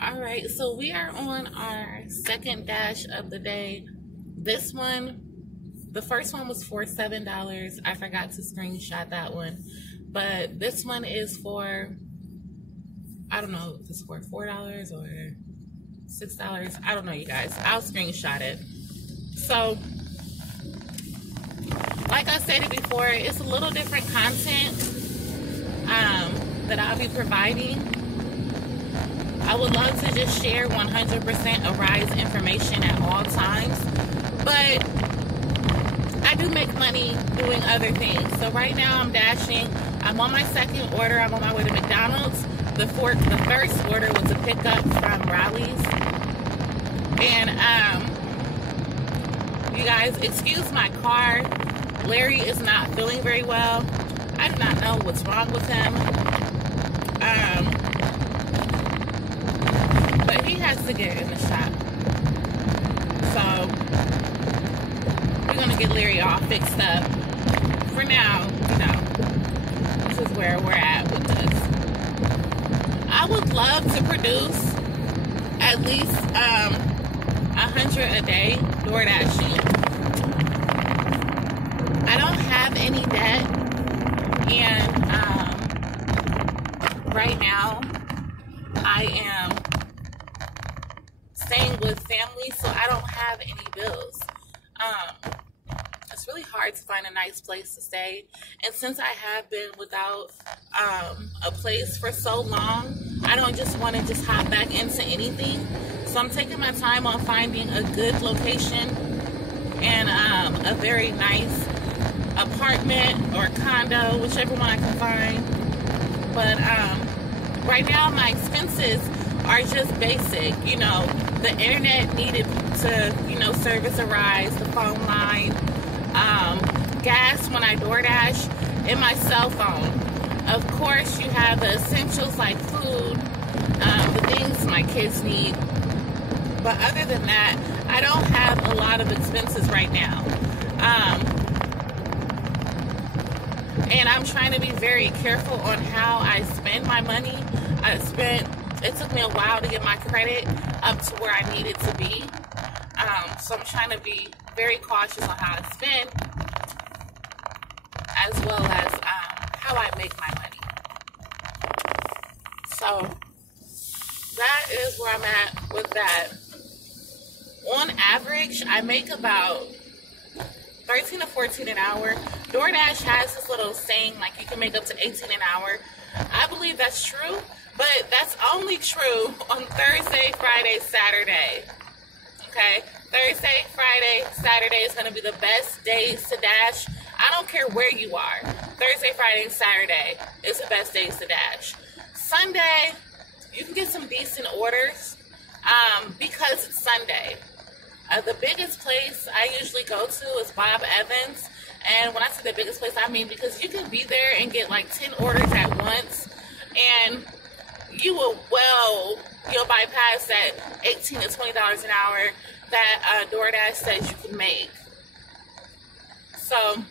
All right, so we are on our second dash of the day. This one, the first one was for $7. I forgot to screenshot that one. But this one is for, I don't know if it's for $4 or $6. I don't know, you guys. I'll screenshot it. So, like I stated before, it's a little different content that I'll be providing. I would love to just share 100% Arise information at all times, but I do make money doing other things. So right now I'm dashing. I'm on my second order. I'm on my way to McDonald's. The first order was a pickup from Raleigh's. And you guys, excuse my car. Larry is not feeling very well. I do not know what's wrong with him. But he has to get in the shop. So we're gonna get Larry all fixed up. For now, you know, this is where we're at with this. I would love to produce at least 100 a day DoorDashing. I don't have any debt, and right now I am staying with family, so I don't have any bills. It's really hard to find a nice place to stay, and since I have been without a place for so long, I don't just want to just hop back into anything. So I'm taking my time on finding a good location and a very nice apartment or condo, whichever one I can find. But right now my expenses are just basic. You know, the internet needed to, you know, service Arise, the phone line, gas when I DoorDash, and my cell phone. Of course, you have the essentials like food, the things my kids need. But other than that, I don't have a lot of expenses right now. And I'm trying to be very careful on how I spend my money. It took me a while to get my credit up to where I need it to be. So I'm trying to be very cautious on how I spend, as well as how I make my money. So that is where I'm at with that. On average, I make about 13 to 14 an hour. DoorDash has this little saying like you can make up to 18 an hour. I believe that's true, but that's only true on Thursday, Friday, Saturday. Okay? Thursday, Friday, Saturday is going to be the best days to dash. I don't care where you are. Thursday, Friday, and Saturday is the best days to dash. Sunday, you can get some decent orders because it's Sunday. The biggest place I usually go to is Bob Evans. And when I say the biggest place, I mean because you can be there and get like 10 orders at once. And you'll bypass that $18 to $20 an hour that DoorDash says you can make. So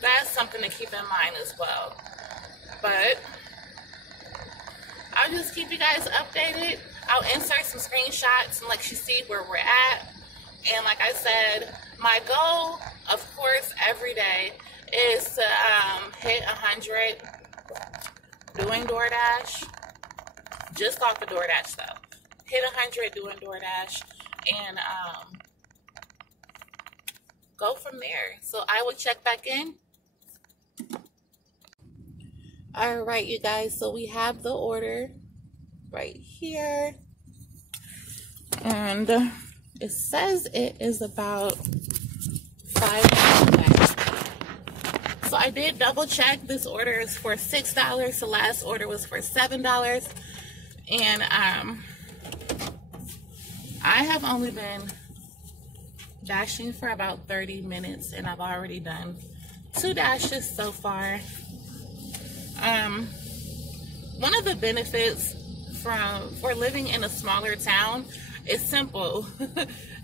that's something to keep in mind as well. But I'll just keep you guys updated. I'll insert some screenshots and let you see where we're at. And like I said, my goal, of course, every day is to hit 100 doing DoorDash. Just off of DoorDash though. Hit 100 doing DoorDash and go from there. So I will check back in. All right, you guys. So we have the order right here. And it says it is about 5 minutes away. So I did double check. This order is for $6. The last order was for $7. And I have only been dashing for about 30 minutes and I've already done 2 dashes so far. One of the benefits for living in a smaller town is simple.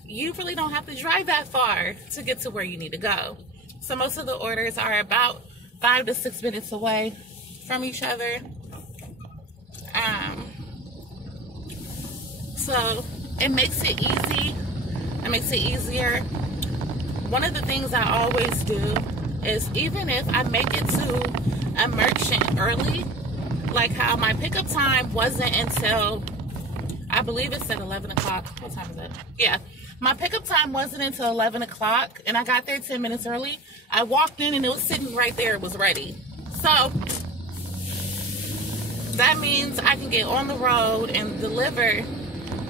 You really don't have to drive that far to get to where you need to go. So most of the orders are about 5 to 6 minutes away from each other. So it makes it easy. It makes it easier. One of the things I always do is, even if I make it to a merchant early, like how my pickup time wasn't until, I believe it said 11 o'clock. What time is it? Yeah. My pickup time wasn't until 11 o'clock, and I got there 10 minutes early. I walked in, and it was sitting right there. It was ready. So that means I can get on the road and deliver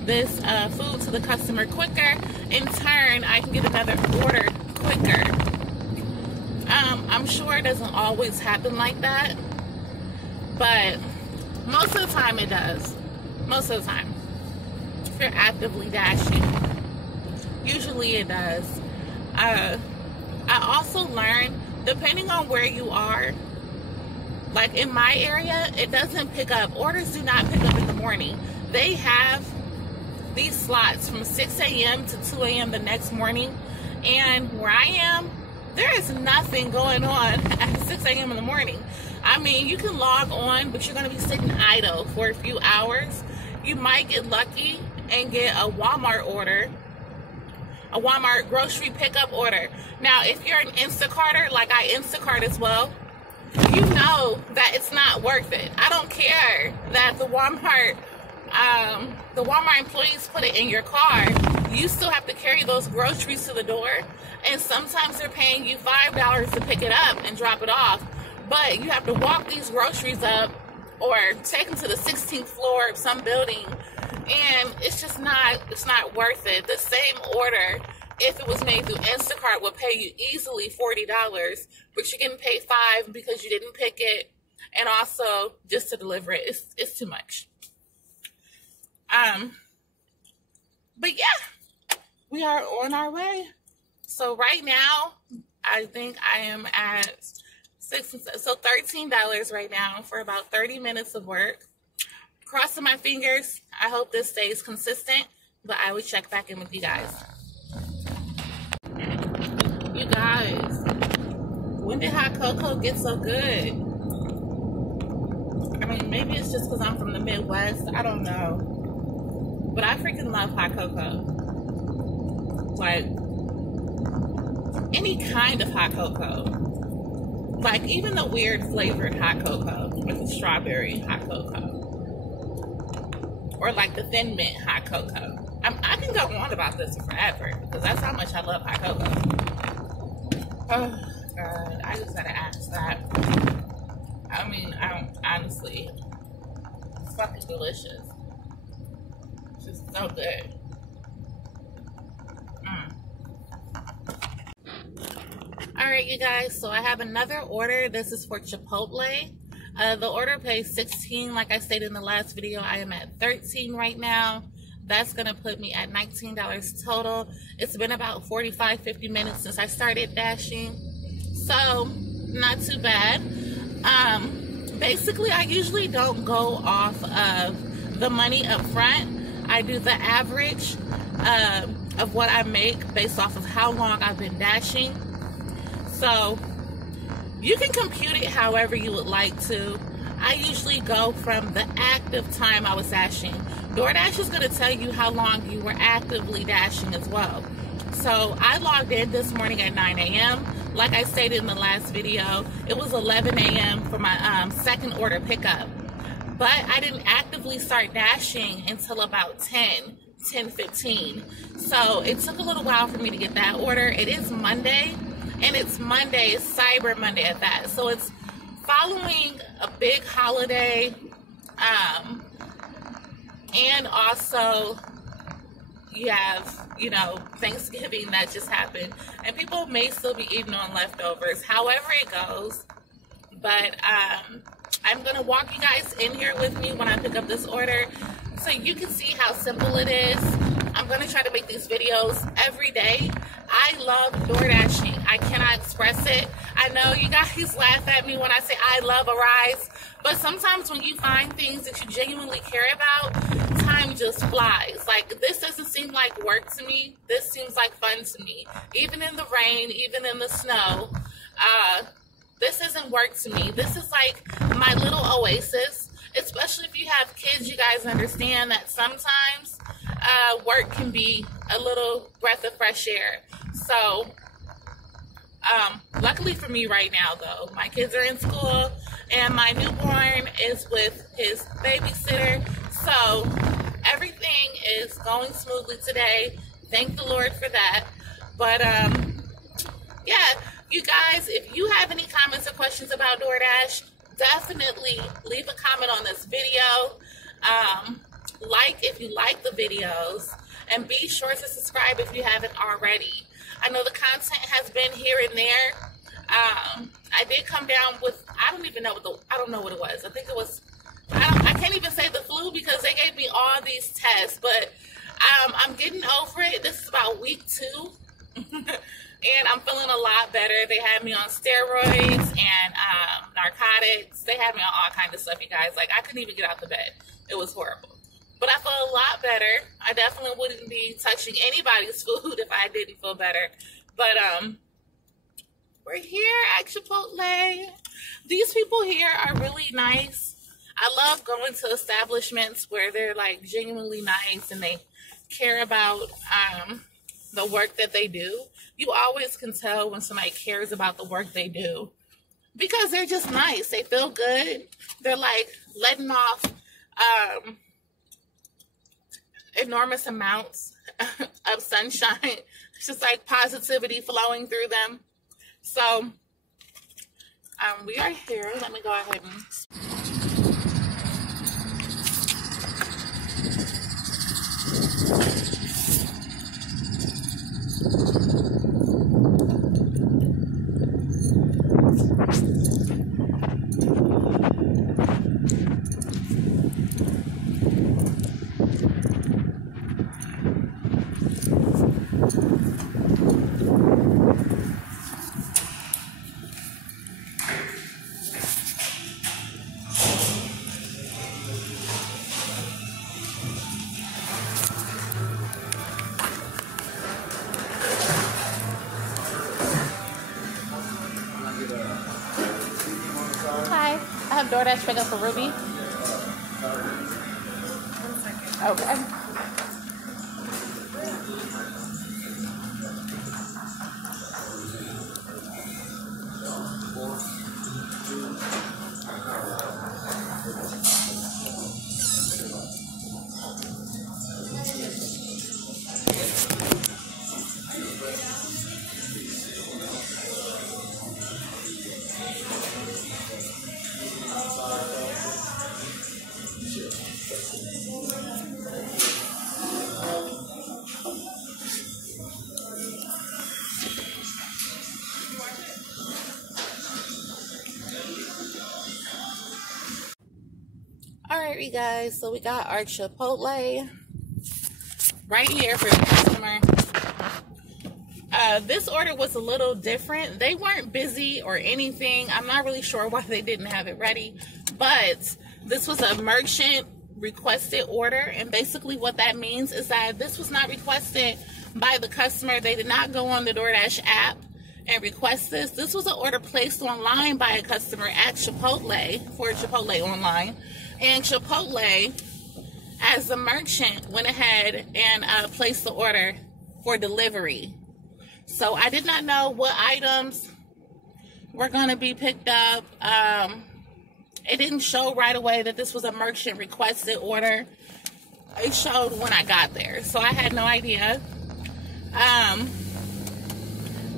this food to the customer quicker. In turn, I can get another order quicker. I'm sure it doesn't always happen like that, but most of the time it does. Most of the time. If you're actively dashing, usually it does. I also learned, depending on where you are, like in my area, it doesn't pick up. Orders do not pick up in the morning. They have these slots from 6 a.m. to 2 a.m. the next morning. And where I am, there is nothing going on at 6 a.m. in the morning. I mean, you can log on, but you're going to be sitting idle for a few hours. You might get lucky and get a Walmart order, a Walmart grocery pickup order. Now, if you're an Instacarter, like I Instacart as well, you know that it's not worth it. I don't care that the Walmart employees put it in your car. You still have to carry those groceries to the door, and sometimes they're paying you $5 to pick it up and drop it off. But you have to walk these groceries up or take them to the 16th floor of some building, and it's just not, it's not worth it. The same order, if it was made through Instacart, would pay you easily $40, but you're getting paid $5 because you didn't pick it, and also just to deliver it. It's too much. But yeah, we are on our way. So right now, I think I am at $13 right now for about 30 minutes of work. Crossing my fingers. I hope this stays consistent, but I will check back in with you guys. You guys, when did hot cocoa get so good? I mean, maybe it's just because I'm from the Midwest. I don't know. But I freaking love hot cocoa. Like, any kind of hot cocoa. Like, even the weird flavored hot cocoa, like the strawberry hot cocoa. Or like the thin mint hot cocoa. I can go on about this forever, because that's how much I love hot cocoa. Oh, God, I just gotta ask that. I mean, honestly, it's fucking delicious. It's just so good. Alright, you guys, so I have another order. This is for Chipotle. The order pays $16. Like I stated in the last video, I am at $13 right now. That's going to put me at $19 total. It's been about 45-50 minutes since I started dashing, so not too bad. Basically, I usually don't go off of the money up front. I do the average of what I make based off of how long I've been dashing. So you can compute it however you would like to. I usually go from the active time I was dashing. DoorDash is going to tell you how long you were actively dashing as well. So I logged in this morning at 9 a.m. Like I stated in the last video, it was 11 a.m. for my second order pickup. But I didn't actively start dashing until about 10:15. So it took a little while for me to get that order. It is Monday. And it's Monday, it's Cyber Monday at that. So it's following a big holiday. And also you have, you know, Thanksgiving that just happened. And people may still be eating on leftovers, however it goes. But I'm going to walk you guys in here with me when I pick up this order so you can see how simple it is. I'm going to try to make these videos every day. I love DoorDashing. I cannot express it. I know you guys laugh at me when I say I love a rise, but sometimes when you find things that you genuinely care about, time just flies. Like, this doesn't seem like work to me. This seems like fun to me. Even in the rain, even in the snow, this isn't work to me. This is like my little oasis, especially if you have kids. You guys understand that sometimes work can be a little breath of fresh air. So luckily for me right now, though, my kids are in school and my newborn is with his babysitter. So everything is going smoothly today. Thank the Lord for that. But yeah, you guys, if you have any comments or questions about DoorDash, definitely leave a comment on this video. Like if you like the videos, and be sure to subscribe if you haven't already. I know the content has been here and there. I did come down with, I don't know what it was. I think it was, I can't even say the flu because they gave me all these tests, but I'm getting over it. This is about week 2. And I'm feeling a lot better. They had me on steroids and narcotics. They had me on all kinds of stuff, you guys. Like, I couldn't even get out of bed. It was horrible. But I feel a lot better. I definitely wouldn't be touching anybody's food if I didn't feel better. But we're here at Chipotle. These people here are really nice. I love going to establishments where they're like genuinely nice and they care about the work that they do. You always can tell when somebody cares about the work they do because they're just nice. They feel good. They're like letting off enormous amounts of sunshine. It's just like positivity flowing through them. So we are here. Let me go ahead and I have DoorDash pickup for Ruby. 1 second. Okay. Alright, you guys, so we got our Chipotle right here for the customer. This order was a little different. They weren't busy or anything. I'm not really sure why they didn't have it ready, but this was a merchant requested order, and basically what that means is that this was not requested by the customer. They did not go on the DoorDash app and request this. This was an order placed online by a customer at Chipotle for Chipotle online. And Chipotle, as the merchant, went ahead and placed the order for delivery. So I did not know what items were going to be picked up. It didn't show right away that this was a merchant requested order. It showed when I got there. So I had no idea.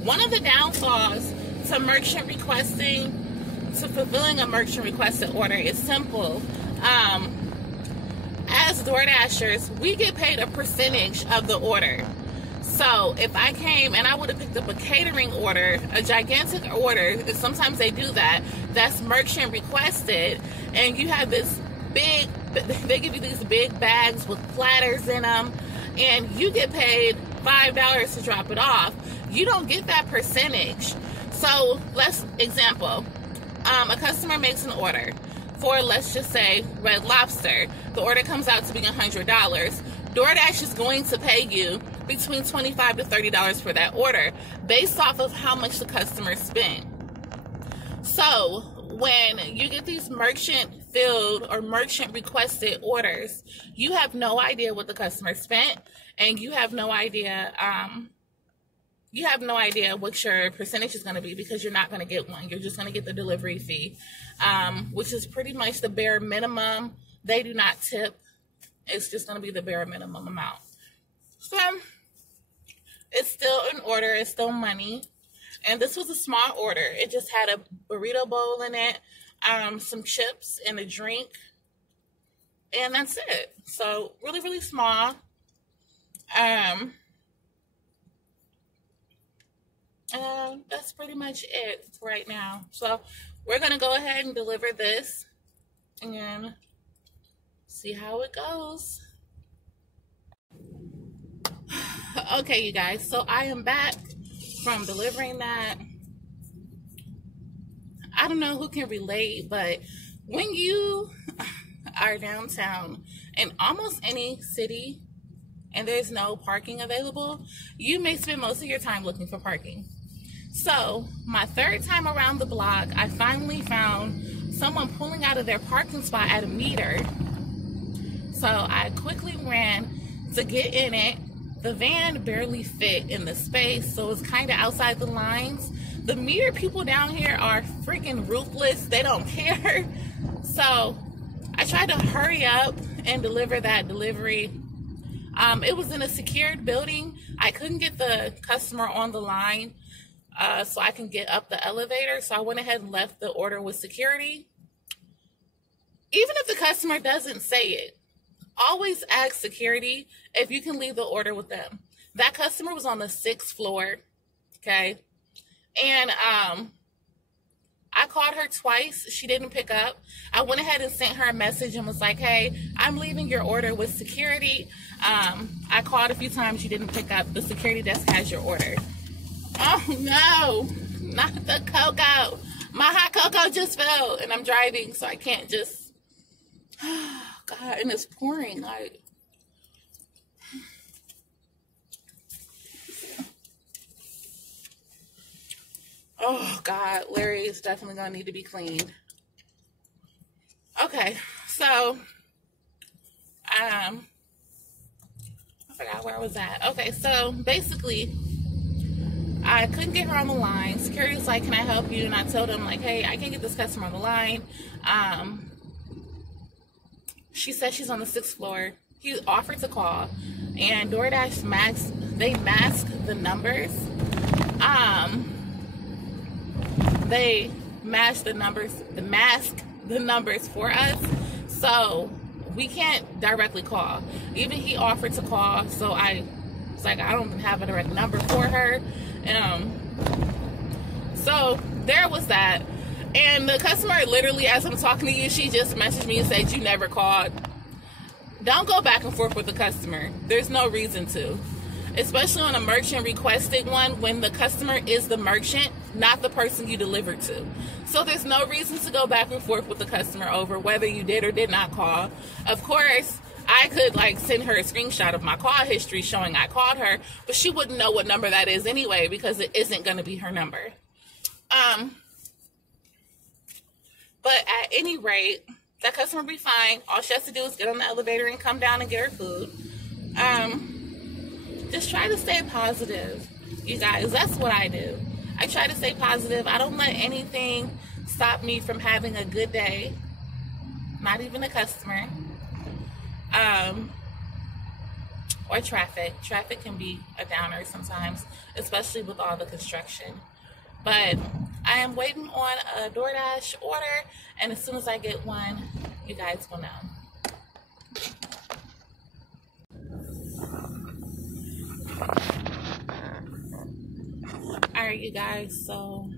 One of the downfalls to merchant requesting, to fulfilling a merchant requested order is simple. As DoorDashers, we get paid a percentage of the order. So if I came and I would have picked up a catering order, a gigantic order, and sometimes they do that, that's merchant requested, and you have this big, they give you these big bags with platters in them, and you get paid $5 to drop it off, you don't get that percentage. So let's example, a customer makes an order for, let's just say, Red Lobster. The order comes out to be $100. DoorDash is going to pay you between $25 to $30 for that order based off of how much the customer spent. So when you get these merchant filled or merchant requested orders, you have no idea what the customer spent, and you have no idea what your percentage is going to be, because you're not going to get one. You're just going to get the delivery fee, which is pretty much the bare minimum. They do not tip. It's just going to be the bare minimum amount. So it's still an order. It's still money. And this was a small order. It just had a burrito bowl in it, some chips, and a drink. And that's it. So really, really small. That's pretty much it right now. So we're going to go ahead and deliver this and see how it goes. Okay, you guys, so I am back from delivering that. I don't know who can relate, but when you are downtown in almost any city and there's no parking available, you may spend most of your time looking for parking. So my third time around the block, I finally found someone pulling out of their parking spot at a meter. So I quickly ran to get in it. The van barely fit in the space, so it's kind of outside the lines. The meter people down here are freaking ruthless. They don't care. So I tried to hurry up and deliver that delivery. It was in a secured building. I couldn't get the customer on the line so I can get up the elevator. So I went ahead and left the order with security. Even if the customer doesn't say it, always ask security if you can leave the order with them. That customer was on the 6th floor, okay? And I called her twice. She didn't pick up. I went ahead and sent her a message and was like, hey, I'm leaving your order with security. I called a few times. You didn't pick up. The security desk has your order. Oh, no, not the cocoa. My hot cocoa just fell, and I'm driving, so I can't just... God, and it's pouring like... Oh, God, Larry is definitely going to need to be cleaned. Okay, so, I forgot where I was at. Okay, so, basically, I couldn't get her on the line. Security was like, can I help you? And I told him, like, hey, I can't get this customer on the line. She said she's on the 6th floor. He offered to call, and DoorDash masked the numbers. They mask the numbers for us, so we can't directly call. Even he offered to call, so I was like, I don't have a direct number for her. So there was that. And the customer, literally, as I'm talking to you, she just messaged me and said, you never called. Don't go back and forth with the customer. There's no reason to. Especially on a merchant requested one, when the customer is the merchant, not the person you delivered to. So there's no reason to go back and forth with the customer over whether you did or did not call. Of course, I could like send her a screenshot of my call history showing I called her, but she wouldn't know what number that is anyway, because it isn't going to be her number. But at any rate, that customer will be fine. All she has to do is get on the elevator and come down and get her food. Just try to stay positive, you guys. That's what I do. I try to stay positive. I don't let anything stop me from having a good day. Not even a customer. Or traffic. Traffic can be a downer sometimes, especially with all the construction. But I am waiting on a DoorDash order, and as soon as I get one, you guys will know. Alright, you guys, so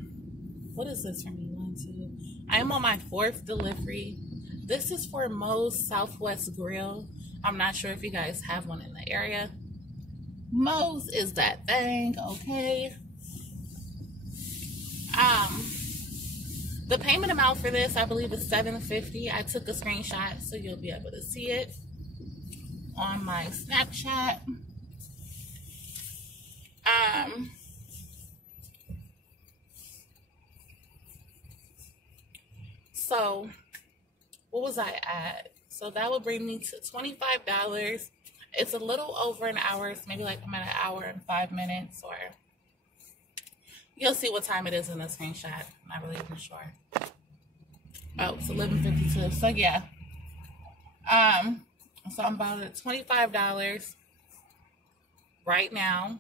what is this for me? 1, 2. I am on my 4th delivery. This is for Moe's Southwest Grill. I'm not sure if you guys have one in the area. Moe's is that thing, okay? The payment amount for this, I believe, is $7.50. I took a screenshot, so you'll be able to see it on my Snapchat. So what was I at? So that would bring me to $25. It's a little over an hour. It's maybe like I'm at an hour and 5 minutes, or you'll see what time it is in the screenshot. I'm not really even sure. Oh, it's 11:52. So yeah. So I'm about at $25 right now.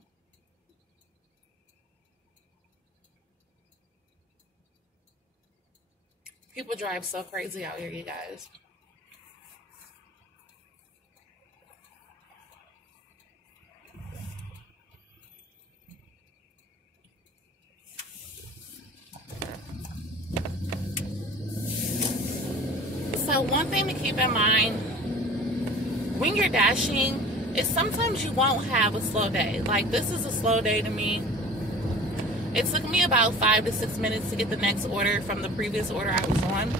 People drive so crazy out here, you guys. So one thing to keep in mind when you're dashing is sometimes you won't have a slow day. Like, this is a slow day to me. It took me about 5 to 6 minutes to get the next order from the previous order I was on.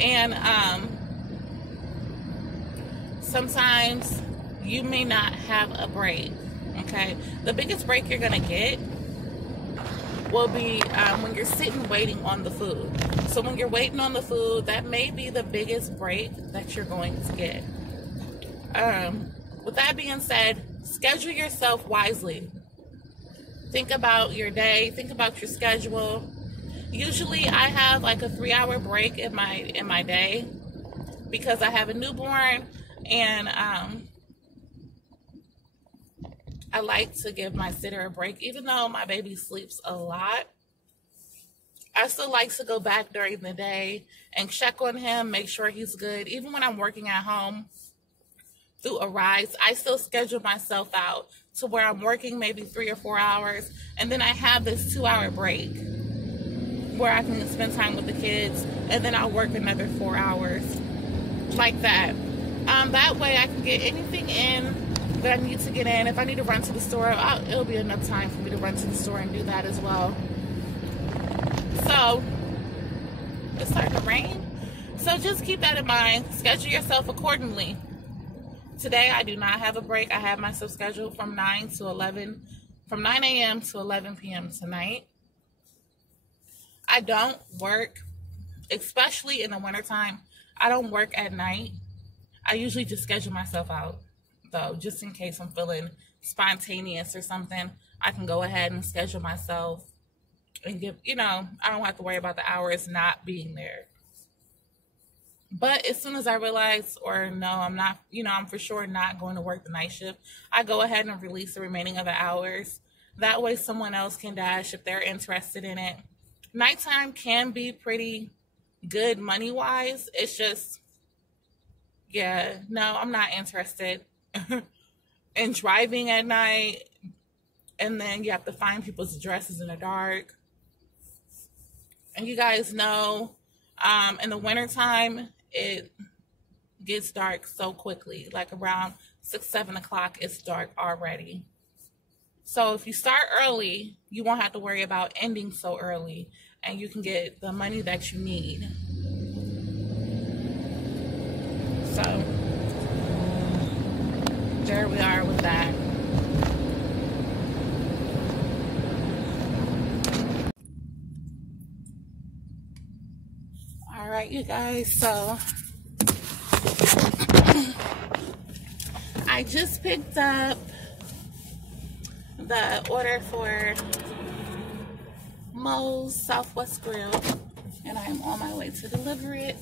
And sometimes you may not have a break, okay? The biggest break you're gonna get will be when you're sitting waiting on the food. So when you're waiting on the food, that may be the biggest break that you're going to get. With that being said, schedule yourself wisely. Think about your day, think about your schedule. Usually I have like a 3-hour break in my day because I have a newborn, and I like to give my sitter a break. Even though my baby sleeps a lot, I still like to go back during the day and check on him, make sure he's good. Even when I'm working at home through a rise, I still schedule myself out to where I'm working maybe 3 or 4 hours, and then I have this 2-hour break where I can spend time with the kids, and then I'll work another 4 hours, like that. That way I can get anything in that I need to get in. If I need to run to the store, it'll be enough time for me to run to the store and do that as well. So, it's starting to rain. So just keep that in mind. Schedule yourself accordingly. Today I do not have a break. I have myself scheduled from 9 a.m. to 11 p.m. tonight. I don't work, especially in the wintertime, I don't work at night. I usually just schedule myself out, though, just in case I'm feeling spontaneous or something. I can go ahead and schedule myself and give, I don't have to worry about the hours not being there. But as soon as I realize, or no, I'm not, I'm for sure not going to work the night shift, I go ahead and release the remaining of the hours. That way someone else can dash if they're interested in it. Nighttime can be pretty good money-wise. It's just, yeah, no, I'm not interested in driving at night, and then you have to find people's addresses in the dark. And you guys know, in the wintertime, it gets dark so quickly. Like around 6, 7 o'clock, it's dark already. So if you start early, you won't have to worry about ending so early, and you can get the money that you need. So there we are with that. All right, you guys, so I just picked up the order for Moe's Southwest Grill, and I'm on my way to deliver it.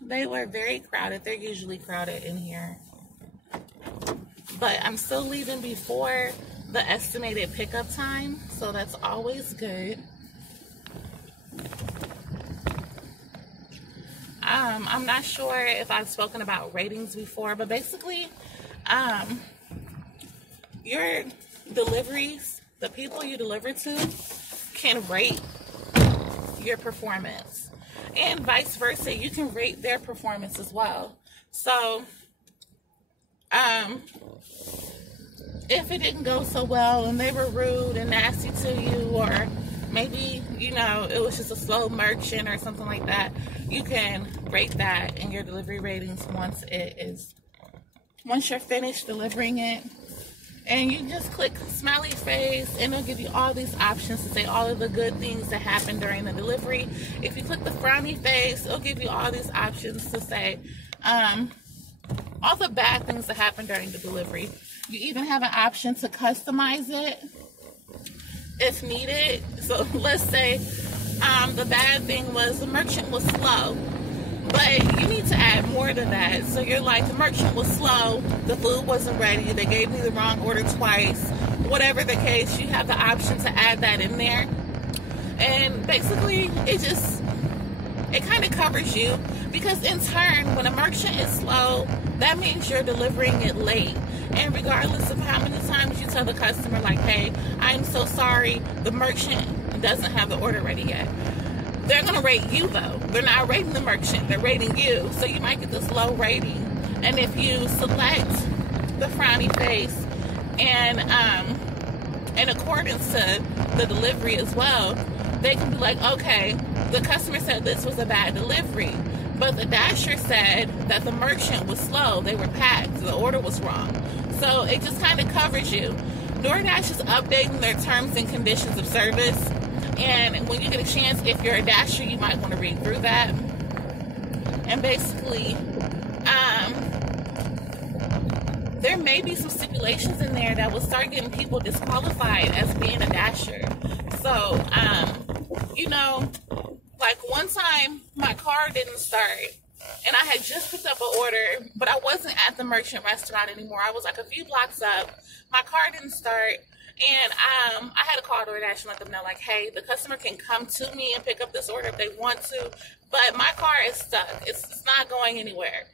They were very crowded. They're usually crowded in here, but I'm still leaving before the estimated pickup time, so that's always good. I'm not sure if I've spoken about ratings before, but basically, your deliveries, the people you deliver to, can rate your performance, and vice versa. You can rate their performance as well. So, if it didn't go so well and they were rude and nasty to you, or maybe, it was just a slow merchant or something like that, you can rate that in your delivery ratings once you're finished delivering it. And you just click smiley face, and it'll give you all these options to say all of the good things that happened during the delivery. If you click the frowny face, it'll give you all these options to say all the bad things that happened during the delivery. You even have an option to customize it if needed. So let's say the bad thing was the merchant was slow, but you need to add more to that. So you're like, the merchant was slow, the food wasn't ready, they gave me the wrong order twice, whatever the case, you have the option to add that in there. And basically it kind of covers you, because in turn, when a merchant is slow, that means you're delivering it late. And regardless of how many times you tell the customer, like, hey, I'm so sorry, the merchant doesn't have the order ready yet, they're going to rate you, though. They're not rating the merchant, they're rating you. So you might get this low rating. And if you select the frowny face and in accordance to the delivery as well, they can be like, okay, the customer said this was a bad delivery, but the dasher said that the merchant was slow, they were packed, the order was wrong. So it just kind of covers you. DoorDash is updating their terms and conditions of service. And when you get a chance, if you're a dasher, you might want to read through that. And basically, there may be some stipulations in there that will start getting people disqualified as being a dasher. So, you know, like one time my car didn't start, and I had just picked up an order, but I wasn't at the merchant restaurant anymore. I was like a few blocks up. My car didn't start. And I had to call DoorDash and let them know, like, hey, the customer can come to me and pick up this order if they want to, but my car is stuck. It's not going anywhere.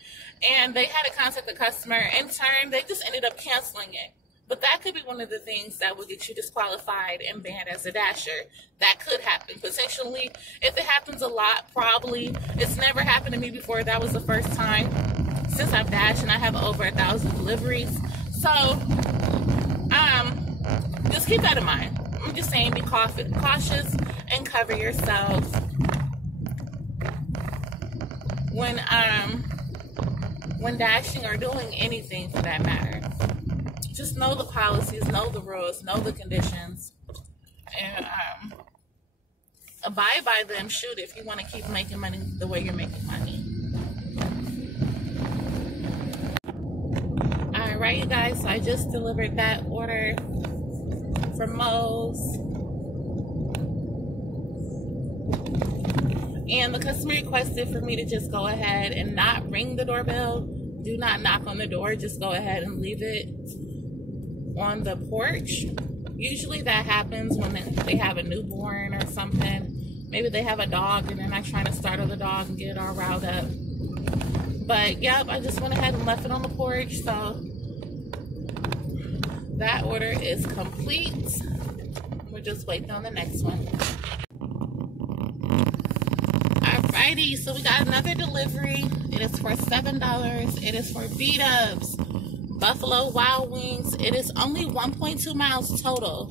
And they had to contact the customer. In turn, they just ended up canceling it. But that could be one of the things that will get you disqualified and banned as a dasher. That could happen. Potentially, if it happens a lot, probably. It's never happened to me before. That was the first time since I've dashed, and I have over 1,000 deliveries. So, just keep that in mind. I'm just saying, be cautious and cover yourself when dashing or doing anything for that matter. Just know the policies, know the rules, know the conditions, and abide by them. Shoot, if you want to keep making money the way you're making money. All right, you guys. So I just delivered that order from Moe's, and the customer requested for me to just go ahead and not ring the doorbell. Do not knock on the door. Just go ahead and leave it on the porch. Usually that happens when they have a newborn or something. Maybe they have a dog and they're not trying to startle the dog and get it all riled up. But yep, I just went ahead and left it on the porch. So that order is complete. We're just waiting on the next one. Alrighty, so we got another delivery. It is for $7. It is for B-Dubs, Buffalo Wild Wings. It is only 1.2 miles total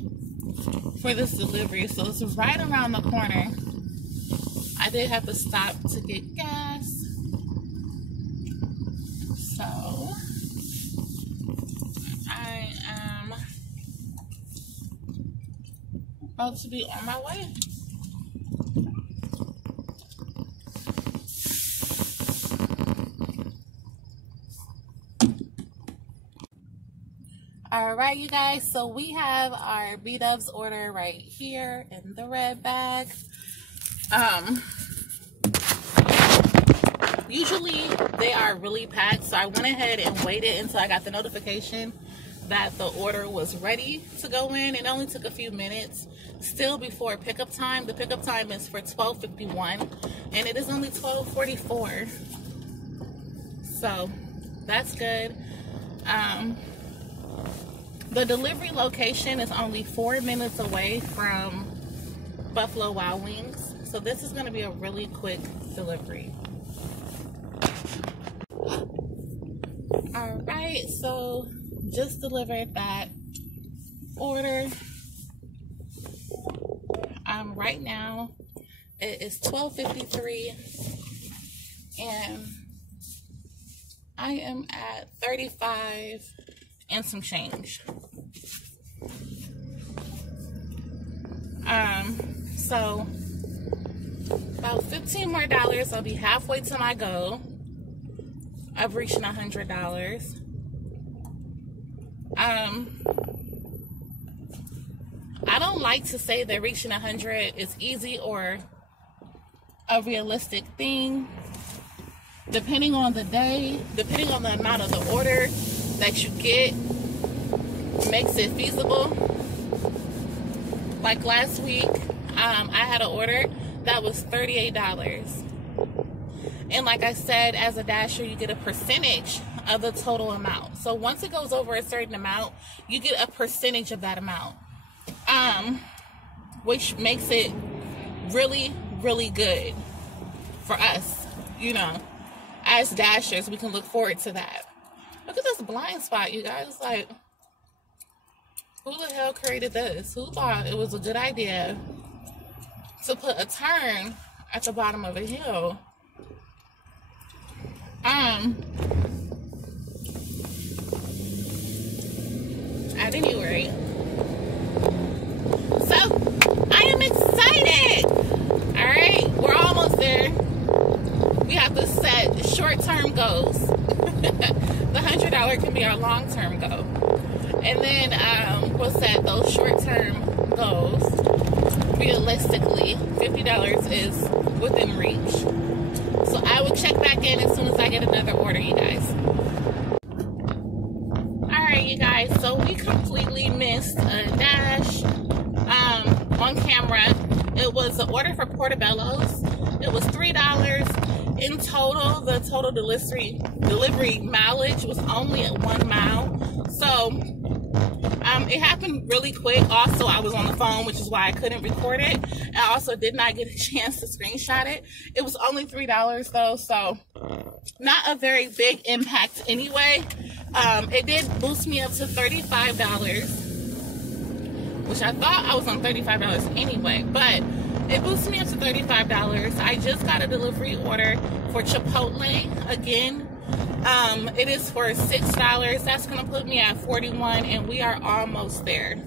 for this delivery, so it's right around the corner. I did have to stop to get gas. So I am about to be on my way. Alright, you guys, so we have our B-Dubs order right here in the red bag. Usually they are really packed, so I went ahead and waited until I got the notification that the order was ready to go in. It only took a few minutes, still before pickup time. The pickup time is for 12:51, and it is only 12:44, so that's good. The delivery location is only 4 minutes away from Buffalo Wild Wings, so this is going to be a really quick delivery. Alright, so just delivered that order. Right now it is 12:53 and I am at 35 and some change. So about $15 more, I'll be halfway to my goal of reaching $100. I don't like to say that reaching 100 is easy or a realistic thing. Depending on the day, depending on the amount of the order that you get, makes it feasible. Like last week, I had an order that was $38. And like I said, as a dasher, you get a percentage of the total amount. So once it goes over a certain amount, you get a percentage of that amount. Which makes it really, really good for us, you know. As dashers, we can look forward to that. Look at this blind spot, you guys. Like, who the hell created this? Who thought it was a good idea to put a turn at the bottom of a hill? At any rate, so I am excited. All right, we're almost there. We have to set short-term goals. The $100 can be our long-term goal, and then we'll set those short-term goals. Realistically, $50 is within reach. So I will check back in as soon as I get another order, you guys. Alright, you guys, so we completely missed a dash on camera. It was an order for portobellos. It was $3 in total. The total delivery mileage was only at 1 mile. So it happened really quick. Also, I was on the phone, which is why I couldn't record it. And I also did not get a chance to screenshot it. It was only $3 though, so not a very big impact anyway. It did boost me up to $35, which I thought I was on $35 anyway, but it boosted me up to $35. I just got a delivery order for Chipotle again. It is for $6. That's gonna put me at $41, and we are almost there.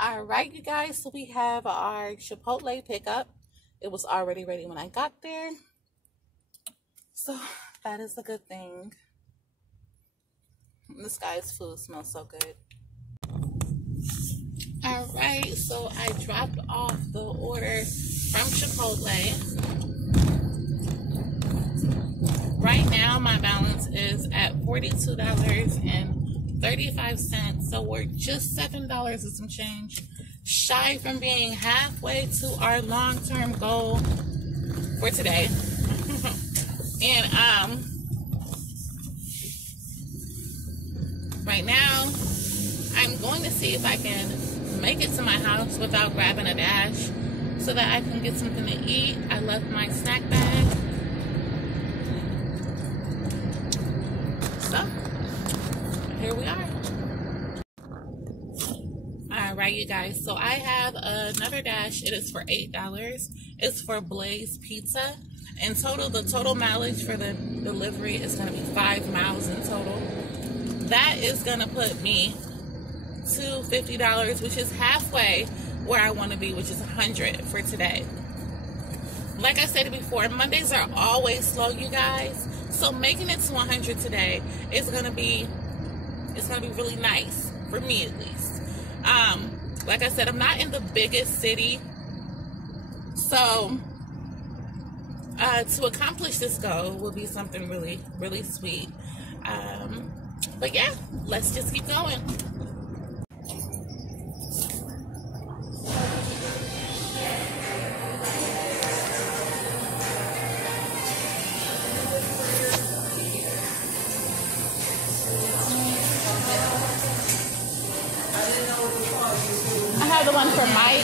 All right, you guys, so we have our Chipotle pickup. It was already ready when I got there, so that is a good thing. This guy's food smells so good. All right, so I dropped off the order from Chipotle. Right now, my balance is at $42.35, so we're just $7 and some change shy from being halfway to our long-term goal for today. And right now, I'm going to see if I can make it to my house without grabbing a dash so that I can get something to eat. I left my snack bag. So, here we are. Alright, you guys. So, I have another dash. It is for $8. It's for Blaze Pizza. In total, the total mileage for the delivery is going to be 5 miles in total. That is going to put me to $50, which is halfway where I want to be, which is $100 for today. Like I said before, Mondays are always slow, you guys. So making it to 100 today is gonna be really nice for me, at least. Like I said, I'm not in the biggest city, so to accomplish this goal will be something really, really sweet. But yeah, let's just keep going. The one for Mike.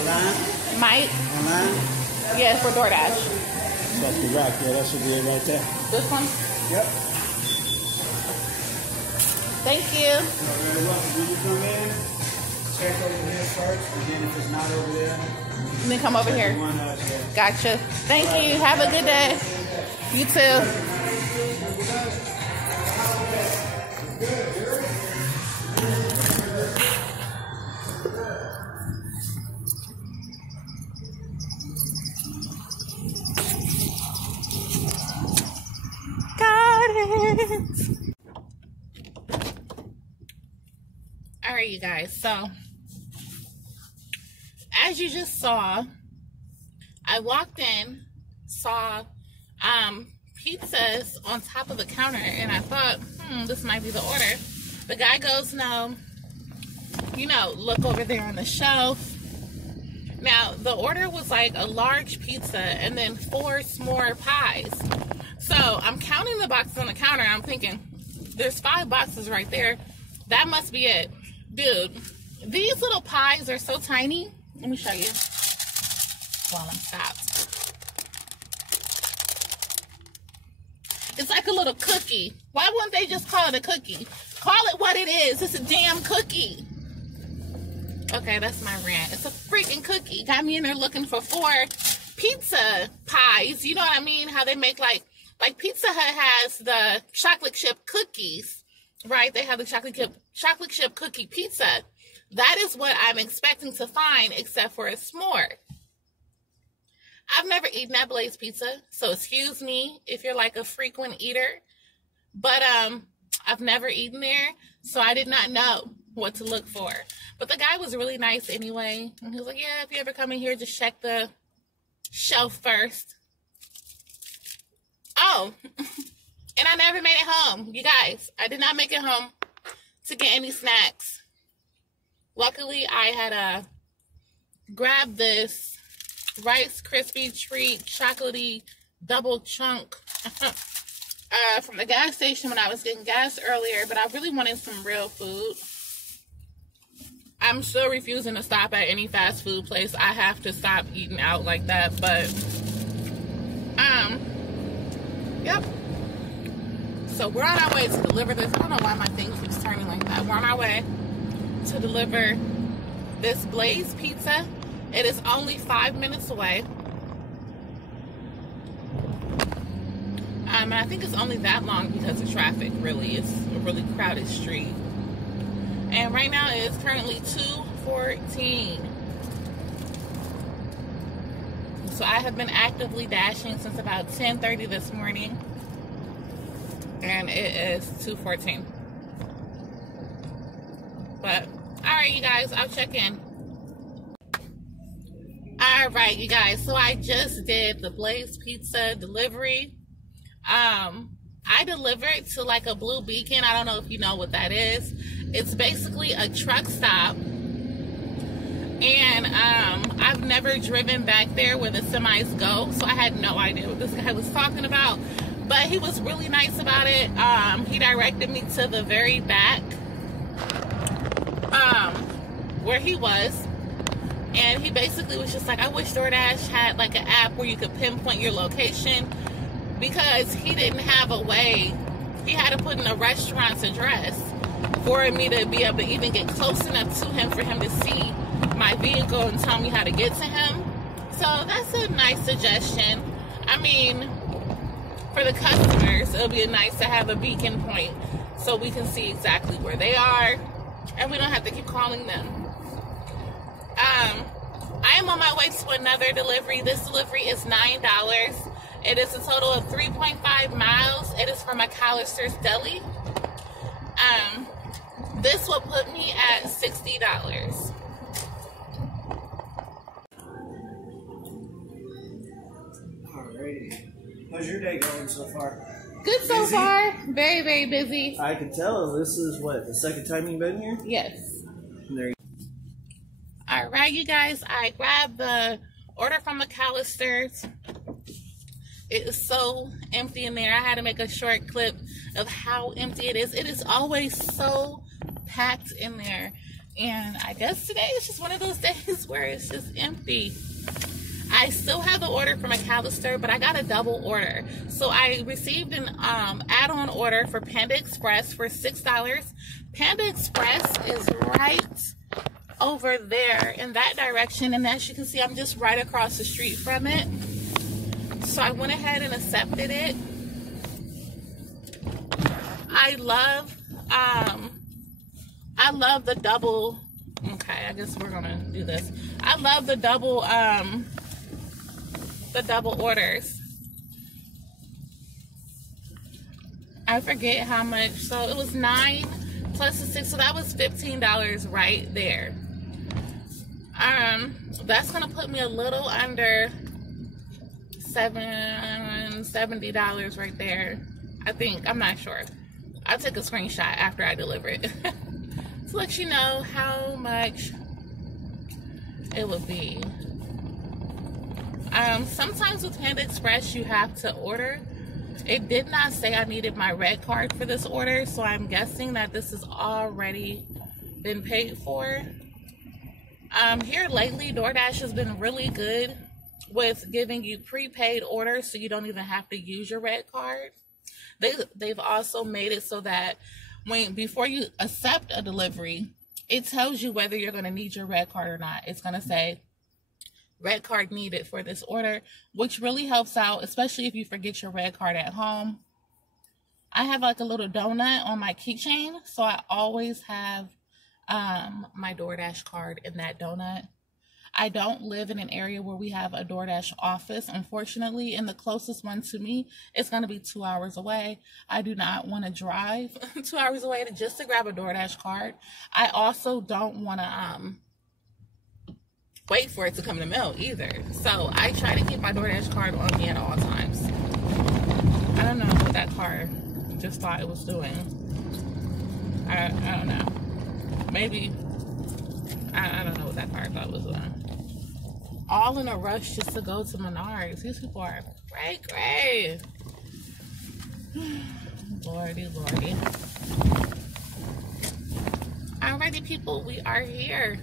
Online? Mike? Online? Yeah, for DoorDash. That's the rack, yeah, that should be it right there. This one? Yep. Thank you. You're very welcome. When you come in, check over here first, and then if it's not over there, and then come over here. Gotcha. Thank you. Have a good day. You too. All right, you guys. So, as you just saw, I walked in, saw pizzas on top of the counter, and I thought, this might be the order. The guy goes, no, you know, look over there on the shelf. Now, the order was like a large pizza and then 4 small pies. So, I'm counting the boxes on the counter, and I'm thinking, there's 5 boxes right there. That must be it. Dude, these little pies are so tiny. Let me show you while I'm stopped. It's like a little cookie. Why wouldn't they just call it a cookie? Call it what it is. It's a damn cookie. Okay, that's my rant. It's a freaking cookie. Got me in there looking for 4 pizza pies. You know what I mean? How they make like Pizza Hut has the chocolate chip cookies, right? They have the chocolate chip cookie pizza. That is what I'm expecting to find, except for a s'more. I've never eaten at Blaze Pizza, so excuse me if you're like a frequent eater. But I've never eaten there, so I did not know what to look for. But the guy was really nice anyway. And he was like, yeah, if you ever come in here, just check the shelf first. Oh, and I never made it home. You guys, I did not make it home to get any snacks. Luckily, I had grabbed this Rice Krispie Treat chocolatey double chunk from the gas station when I was getting gas earlier, but I really wanted some real food. I'm still refusing to stop at any fast food place. I have to stop eating out like that, but yep. So we're on our way to deliver this. I don't know why my thing keeps turning like that. We're on our way to deliver this Blaze Pizza. It is only 5 minutes away. And I think it's only that long because of traffic, really. It's a really crowded street. And right now it is currently 2:14. So I have been actively dashing since about 10:30 this morning. And it is 2:14. But, alright you guys, I'll check in. Alright you guys, so I just did the Blaze Pizza delivery. I delivered to like a Blue Beacon. I don't know if you know what that is. It's basically a truck stop. And I've never driven back there where the semis go, so I had no idea what this guy was talking about. But he was really nice about it. He directed me to the very back where he was. And he basically was just like, I wish DoorDash had like an app where you could pinpoint your location, because he didn't have a way. He had to put in a restaurant's address for me to be able to even get close enough to him for him to see my vehicle and tell me how to get to him. So that's a nice suggestion. I mean, for the customers, it'll be nice to have a beacon point so we can see exactly where they are and we don't have to keep calling them. I am on my way to another delivery. This delivery is $9. It is a total of 3.5 miles. It is from McAllister's Deli. This will put me at $60. Alrighty. How's your day going so far? Good so far. Very, very busy. I can tell. This is what, the second time you've been here? Yes. There you Alright, you guys. I grabbed the order from McAllister's. It is so empty in there. I had to make a short clip of how empty it is. It is always so packed in there. And I guess today is just one of those days where it's just empty. I still have the order from McAllister, but I got a double order. So I received an add-on order for Panda Express for $6. Panda Express is right over there in that direction. And as you can see, I'm just right across the street from it. So I went ahead and accepted it. I love the double. Okay, I guess we're gonna do this. I love the double orders. I forget how much. So it was $9 plus the $6, so that was $15 right there. That's gonna put me a little under $70 right there. I think, I'm not sure. I'll take a screenshot after I deliver it to let you know how much it would be. Sometimes with Panda Express you have to order. It did not say I needed my red card for this order, so I'm guessing that this has already been paid for. Here lately, DoorDash has been really good with giving you prepaid orders so you don't even have to use your red card. They've also made it so that before you accept a delivery, it tells you whether you're going to need your red card or not. It's going to say red card needed for this order, which really helps out, especially if you forget your red card at home. I have like a little donut on my keychain, so I always have my DoorDash card in that donut. I don't live in an area where we have a DoorDash office, unfortunately, and the closest one to me is going to be 2 hours away. I do not want to drive 2 hours away just to grab a DoorDash card. I also don't want to wait for it to come in the mail either. So I try to keep my DoorDash card on me at all times. I don't know what that car just thought it was doing. I don't know. Maybe, I don't know what that car thought it was doing. All in a rush just to go to Menards. These people are great. Lordy. Alrighty, people, we are here.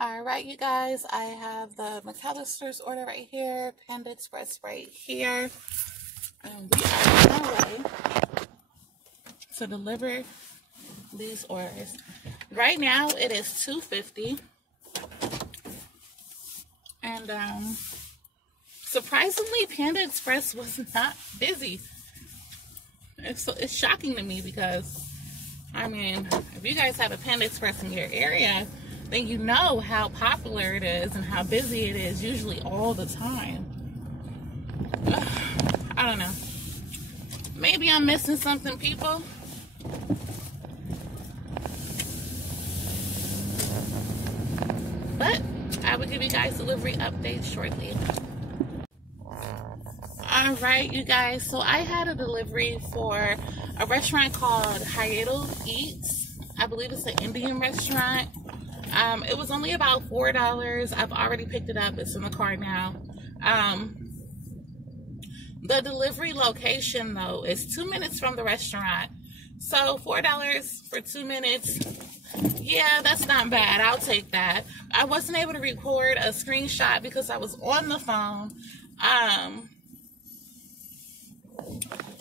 Alright, you guys, I have the McAllister's order right here, Panda Express right here, and we are on our way to deliver these orders. Right now, it is $2.50, and surprisingly, Panda Express was not busy. It's shocking to me because, I mean, if you guys have a Panda Express in your area, then you know how popular it is and how busy it is usually all the time. I don't know. Maybe I'm missing something, people. But I will give you guys delivery updates shortly. Alright, you guys. So I had a delivery for a restaurant called Hiato Eats. I believe it's an Indian restaurant. It was only about $4. I've already picked it up. It's in the car now. The delivery location, though, is 2 minutes from the restaurant. So $4 for 2 minutes. Yeah, that's not bad. I'll take that. I wasn't able to record a screenshot because I was on the phone.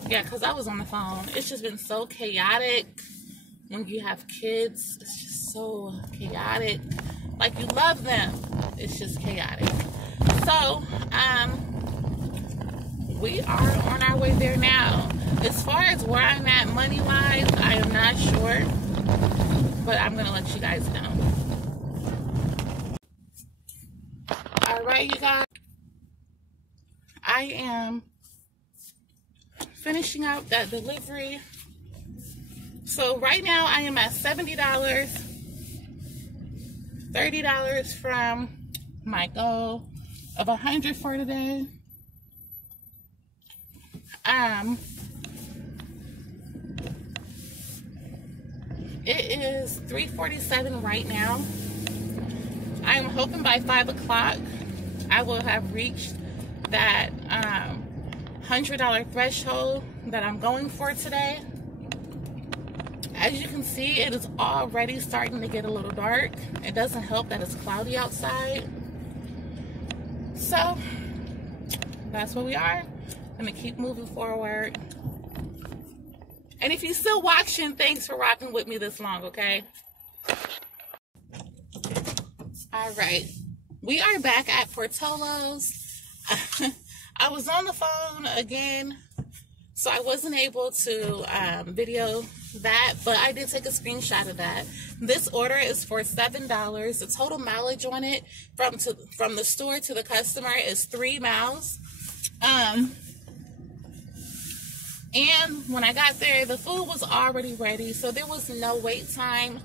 Yeah, because I was on the phone. It's just been so chaotic when you have kids. It's just so chaotic. Like, you love them. It's just chaotic. So, we are on our way there now. As far as where I'm at money-wise, I am not sure. But I'm going to let you guys know. Alright, you guys. I am finishing out that delivery. So right now I am at $70, $30 from my goal of $100 for today. It is 3:47 right now. I am hoping by 5 o'clock I will have reached that $100 threshold that I'm going for today. As you can see, it is already starting to get a little dark. It doesn't help that it's cloudy outside. So, that's where we are. I'm gonna keep moving forward. And if you're still watching, thanks for rocking with me this long, okay? All right, we are back at Portillo's. I was on the phone again, so I wasn't able to video that, but I did take a screenshot of that. This order is for $7. The total mileage on it from the store to the customer is 3 miles. And when I got there, the food was already ready, so there was no wait time.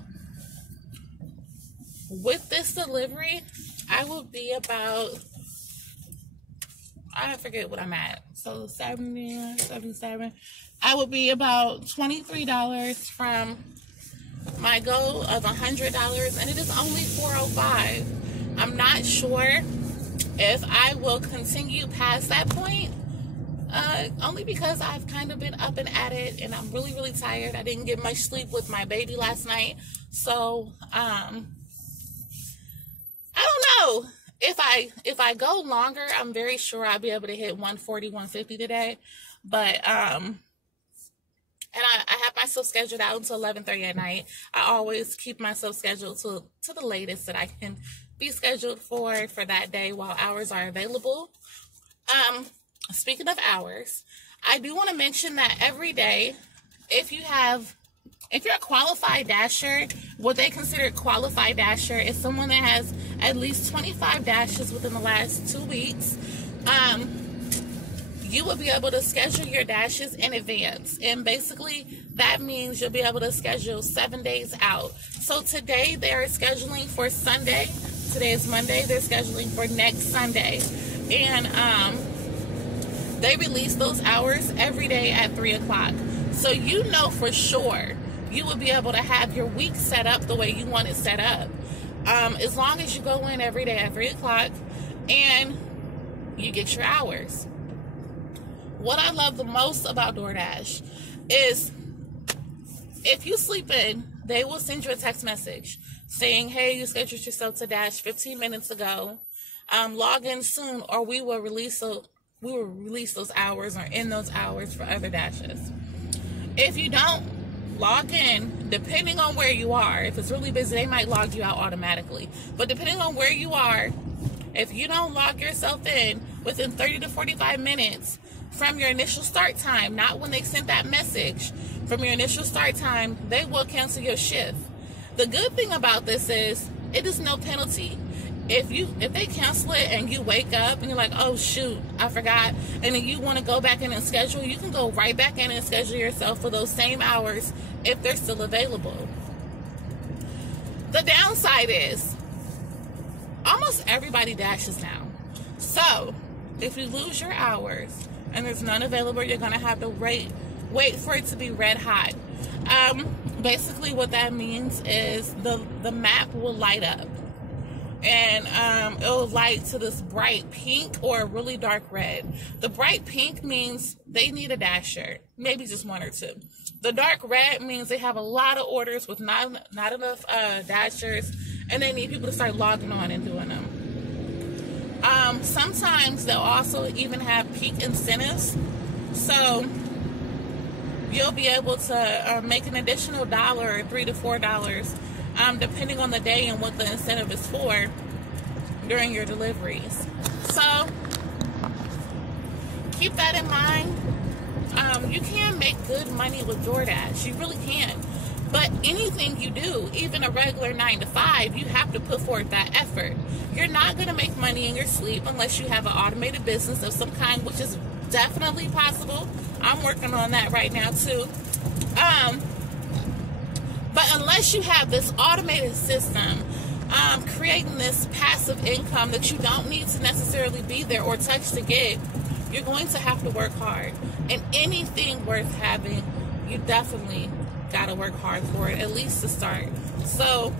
With this delivery, I will be about, I forget what I'm at. So 70, 77. I would be about $23 from my goal of $100, and it is only $4.05. I'm not sure if I will continue past that point. Only because I've kind of been up and at it, and I'm really, really tired. I didn't get much sleep with my baby last night. So, I don't know. If I go longer, I'm very sure I'll be able to hit 140, 150 today. But, and I have myself scheduled out until 11:30 at night. I always keep myself scheduled to the latest that I can be scheduled for that day while hours are available. Speaking of hours, I do want to mention that every day, if you're a qualified dasher, what they consider qualified dasher is someone that has at least 25 dashes within the last 2 weeks. You will be able to schedule your dashes in advance. And basically, that means you'll be able to schedule 7 days out. So today, they're scheduling for Sunday. Today is Monday. They're scheduling for next Sunday. And they release those hours every day at 3 o'clock. So you know for sure you will be able to have your week set up the way you want it set up. As long as you go in every day at 3 o'clock and you get your hours. What I love the most about DoorDash is if you sleep in, they will send you a text message saying, hey, you scheduled yourself to dash 15 minutes ago. Log in soon, or we will release those hours or end those hours for other dashes. If you don't log in, depending on where you are, if it's really busy, they might log you out automatically. But depending on where you are, if you don't log yourself in within 30 to 45 minutes from your initial start time, not when they sent that message, from your initial start time, they will cancel your shift. The good thing about this is it is no penalty. If they cancel it and you wake up and you're like, oh shoot, I forgot, and then you want to go back in and schedule, you can go right back in and schedule yourself for those same hours if they're still available. The downside is almost everybody dashes now. So if you lose your hours and there's none available, you're going to have to wait for it to be red hot. Basically what that means is the map will light up. And it'll light to this bright pink or a really dark red. The bright pink means they need a dasher, maybe just 1 or 2. The dark red means they have a lot of orders with not enough dashers, and they need people to start logging on and doing them. Sometimes they'll also even have peak incentives, so you'll be able to make an additional $1 or $3 to $4. Depending on the day and what the incentive is for during your deliveries. So keep that in mind. You can make good money with DoorDash. You really can. But anything you do, even a regular 9 to 5, you have to put forth that effort. You're not going to make money in your sleep unless you have an automated business of some kind, which is definitely possible. I'm working on that right now too. But unless you have this automated system, creating this passive income that you don't need to necessarily be there or touch to get, you're going to have to work hard. And anything worth having, you definitely got to work hard for it, at least to start. So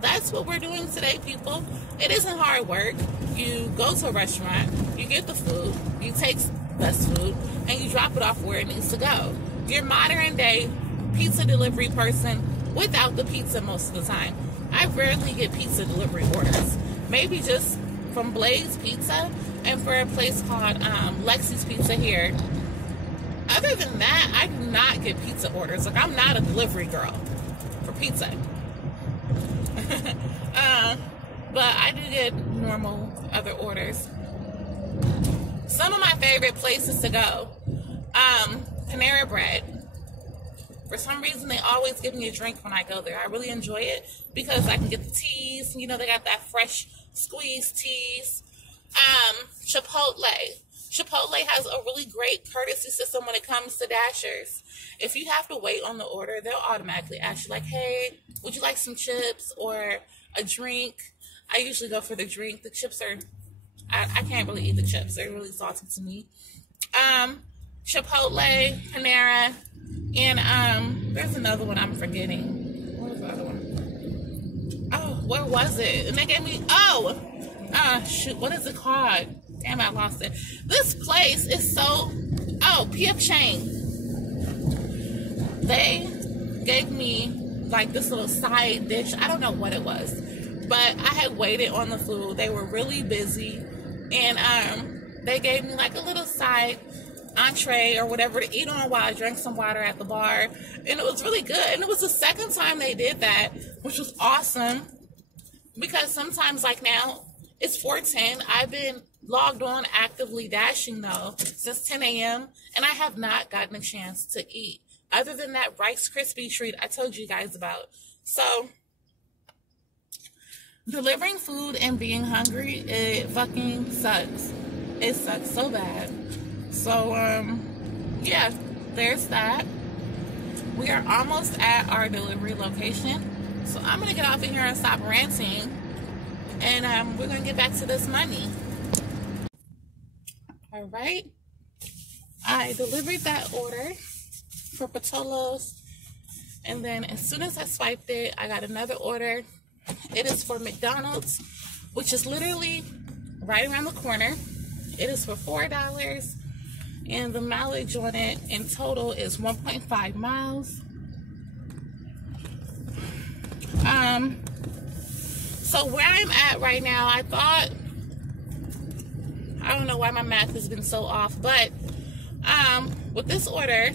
that's what we're doing today, people. It isn't hard work. You go to a restaurant, you get the food, you take best food, and you drop it off where it needs to go. Your modern day pizza delivery person without the pizza most of the time. I rarely get pizza delivery orders. Maybe just from Blaze Pizza and for a place called Lexi's Pizza here. Other than that, I do not get pizza orders. Like, I'm not a delivery girl for pizza. But I do get normal other orders. Some of my favorite places to go. Panera Bread. For some reason, they always give me a drink when I go there. I really enjoy it because I can get the teas. You know, they got that fresh squeezed teas. Chipotle. Chipotle has a really great courtesy system when it comes to Dashers. If you have to wait on the order, they'll automatically ask you, like, hey, would you like some chips or a drink? I usually go for the drink. The chips are, I can't really eat the chips. They're really salty to me. Chipotle, Panera, and there's another one I'm forgetting. What was the other one? Oh, where was it? And they gave me, shoot, what is it called? Damn, I lost it. This place is so, P.F. Chang. They gave me like this little side dish. I don't know what it was, but I had waited on the food. They were really busy, and they gave me like a little side entree or whatever to eat on while I drank some water at the bar, and it was really good. And it was the second time they did that, which was awesome, because sometimes, like now, it's 4:10. I've been logged on actively dashing though since 10 a.m. and I have not gotten a chance to eat other than that Rice Krispie treat I told you guys about. So delivering food and being hungry, it fucking sucks. It sucks so bad. So yeah, there's that. We are almost at our delivery location, so I'm gonna get off of here and stop ranting, and we're gonna get back to this money. All right, I delivered that order for Patolos, and then as soon as I swiped it, I got another order. It is for McDonald's, which is literally right around the corner. It is for $4, and the mileage on it in total is 1.5 miles. So where I'm at right now, I don't know why my math has been so off, but with this order,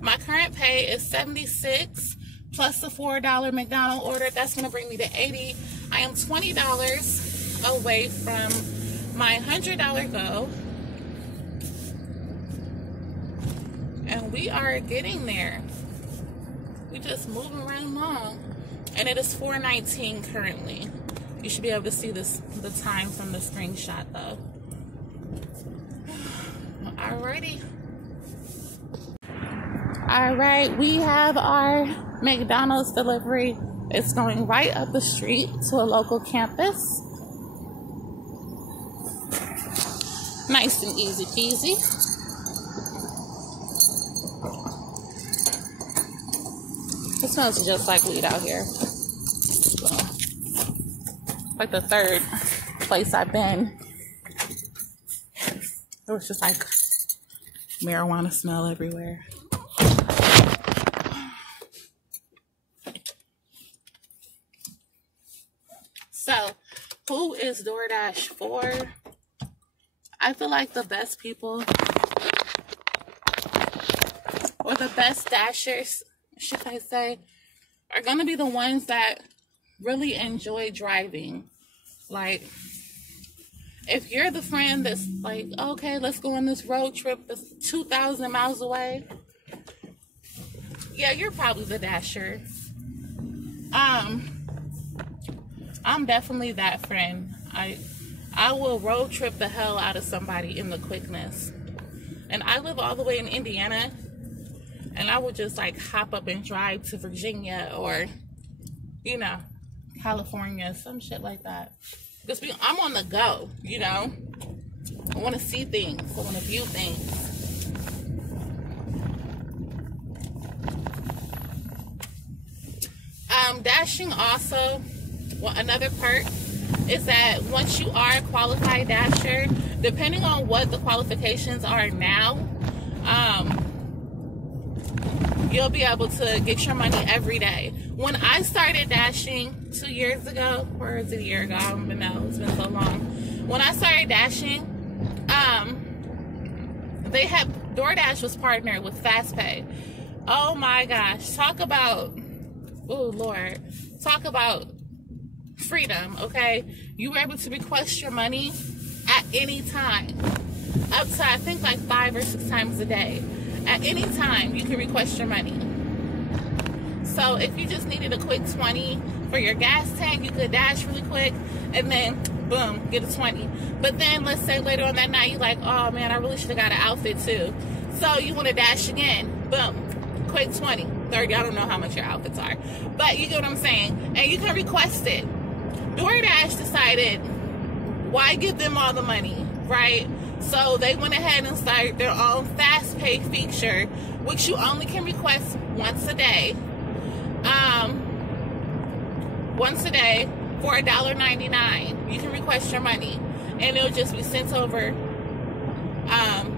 my current pay is $76 plus the $4 McDonald's order. That's going to bring me to $80. I am $20 away from my $100 goal, and we are getting there. We just moving right along, and it is 4:19 currently. You should be able to see the time from the screenshot though. Alrighty. Alright, we have our McDonald's delivery. It's going right up the street to a local campus. Nice and easy peasy. It smells just like weed out here. So, like the third place I've been. It was just like marijuana smell everywhere. So, who is DoorDash for? I feel like the best people, or the best dashers, should I say, are going to be the ones that really enjoy driving. Like, if you're the friend that's like, okay, let's go on this road trip that's 2,000 miles away, yeah, you're probably the dasher. I'm definitely that friend. I will road trip the hell out of somebody in the quickness. And I live all the way in Indiana, and I would just like hop up and drive to Virginia or, you know, California, some shit like that. Because I'm on the go, you know. I want to see things. I want to view things. Dashing also, well, another perk is that once you are a qualified dasher, depending on what the qualifications are now, you'll be able to get your money every day. When I started dashing 2 years ago, or is it a year ago? I don't even know. It's been so long. When I started dashing, DoorDash was partnered with FastPay. Oh my gosh. Talk about, oh Lord. Talk about freedom, okay? You were able to request your money at any time. Up to, I think, like 5 or 6 times a day. At any time, you can request your money. So if you just needed a quick 20 for your gas tank, you could dash really quick and then boom, get a 20. But then let's say later on that night, you're like, oh man, I really should have got an outfit too. So you want to dash again, boom, quick 20, 30. I don't know how much your outfits are, but you get what I'm saying. And you can request it. DoorDash decided, why give them all the money, right? So they went ahead and started their own fast pay feature, which you only can request once a day. Once a day for $1.99. You can request your money, and it'll just be sent over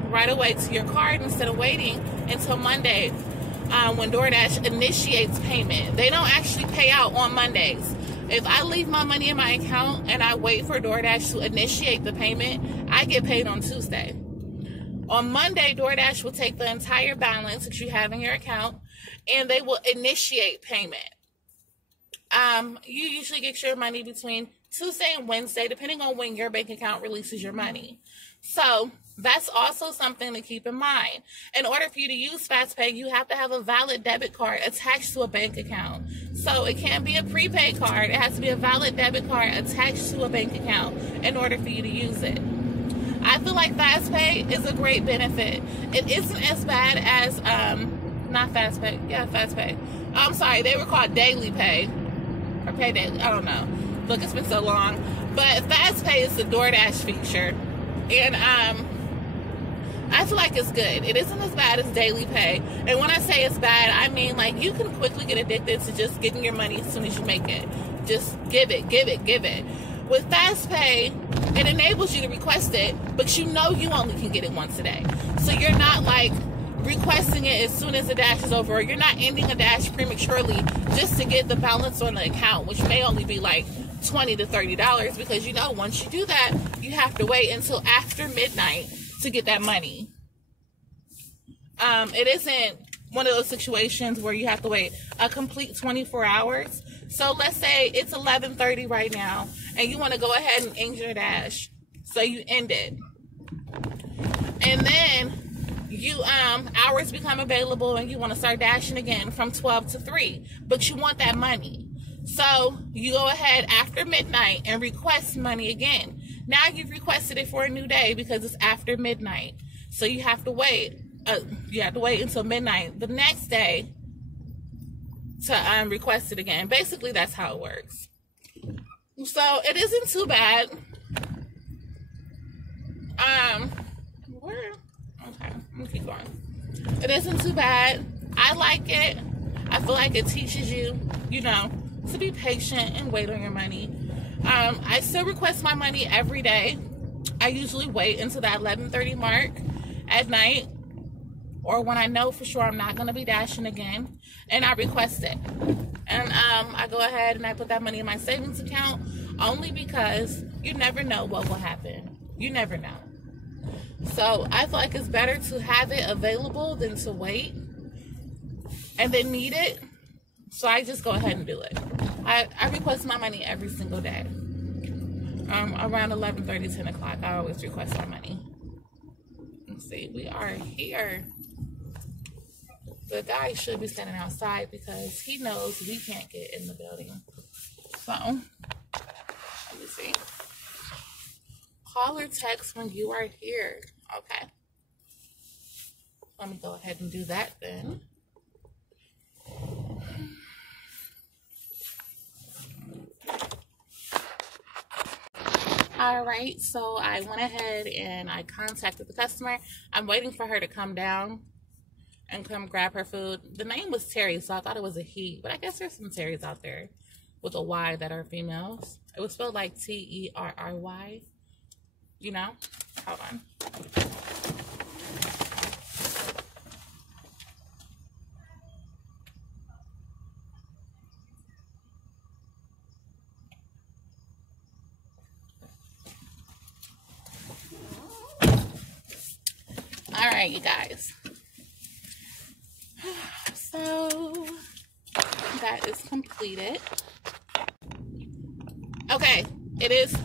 right away to your card instead of waiting until Monday when DoorDash initiates payment. They don't actually pay out on Mondays. If I leave my money in my account and I wait for DoorDash to initiate the payment, I get paid on Tuesday. On Monday, DoorDash will take the entire balance that you have in your account, and they will initiate payment. You usually get your money between Tuesday and Wednesday, depending on when your bank account releases your money. So that's also something to keep in mind. In order for you to use FastPay, you have to have a valid debit card attached to a bank account. So it can't be a prepaid card. It has to be a valid debit card attached to a bank account in order for you to use it. I feel like FastPay is a great benefit. It isn't as bad as, not FastPay, yeah, FastPay. I'm sorry, they were called Daily Pay. Or Pay Daily, I don't know. Look, it's been so long. But FastPay is the DoorDash feature. And I feel like it's good. It isn't as bad as Daily Pay. And when I say it's bad, I mean like you can quickly get addicted to just getting your money as soon as you make it. Just give it, give it, give it. With FastPay, it enables you to request it, but you know you only can get it once a day. So you're not like requesting it as soon as the dash is over, or you're not ending a dash prematurely just to get the balance on the account, which may only be like $20 to $30, because you know once you do that, you have to wait until after midnight to get that money. It isn't one of those situations where you have to wait a complete 24 hours. So let's say it's 11:30 right now, and you want to go ahead and end your dash. So you end it, and then you hours become available, and you want to start dashing again from 12 to 3, but you want that money. So you go ahead after midnight and request money again. Now you've requested it for a new day because it's after midnight. So you have to wait. You have to wait until midnight the next day to request it again. Basically, that's how it works. So it isn't too bad. Okay, let me keep going. It isn't too bad. I like it. I feel like it teaches you, you know, to be patient and wait on your money. I still request my money every day. I usually wait until that 11:30 mark at night, or when I know for sure I'm not going to be dashing again, and I request it. And I go ahead and I put that money in my savings account, only because you never know what will happen. You never know. So I feel like it's better to have it available than to wait and then need it. So I just go ahead and do it. I request my money every single day. Around 11:30, 10 o'clock, I always request my money. Let's see, we are here. The guy should be standing outside because he knows we can't get in the building. So, let me see. Call or text when you are here. Okay. Let me go ahead and do that then. Alright, so I went ahead and I contacted the customer. I'm waiting for her to come down and come grab her food. The name was Terry, so I thought it was a he, but I guess there's some Terrys out there with a Y that are females. It was spelled like Terry, you know? Hold on. All right, you guys. So that is completed. Okay, it is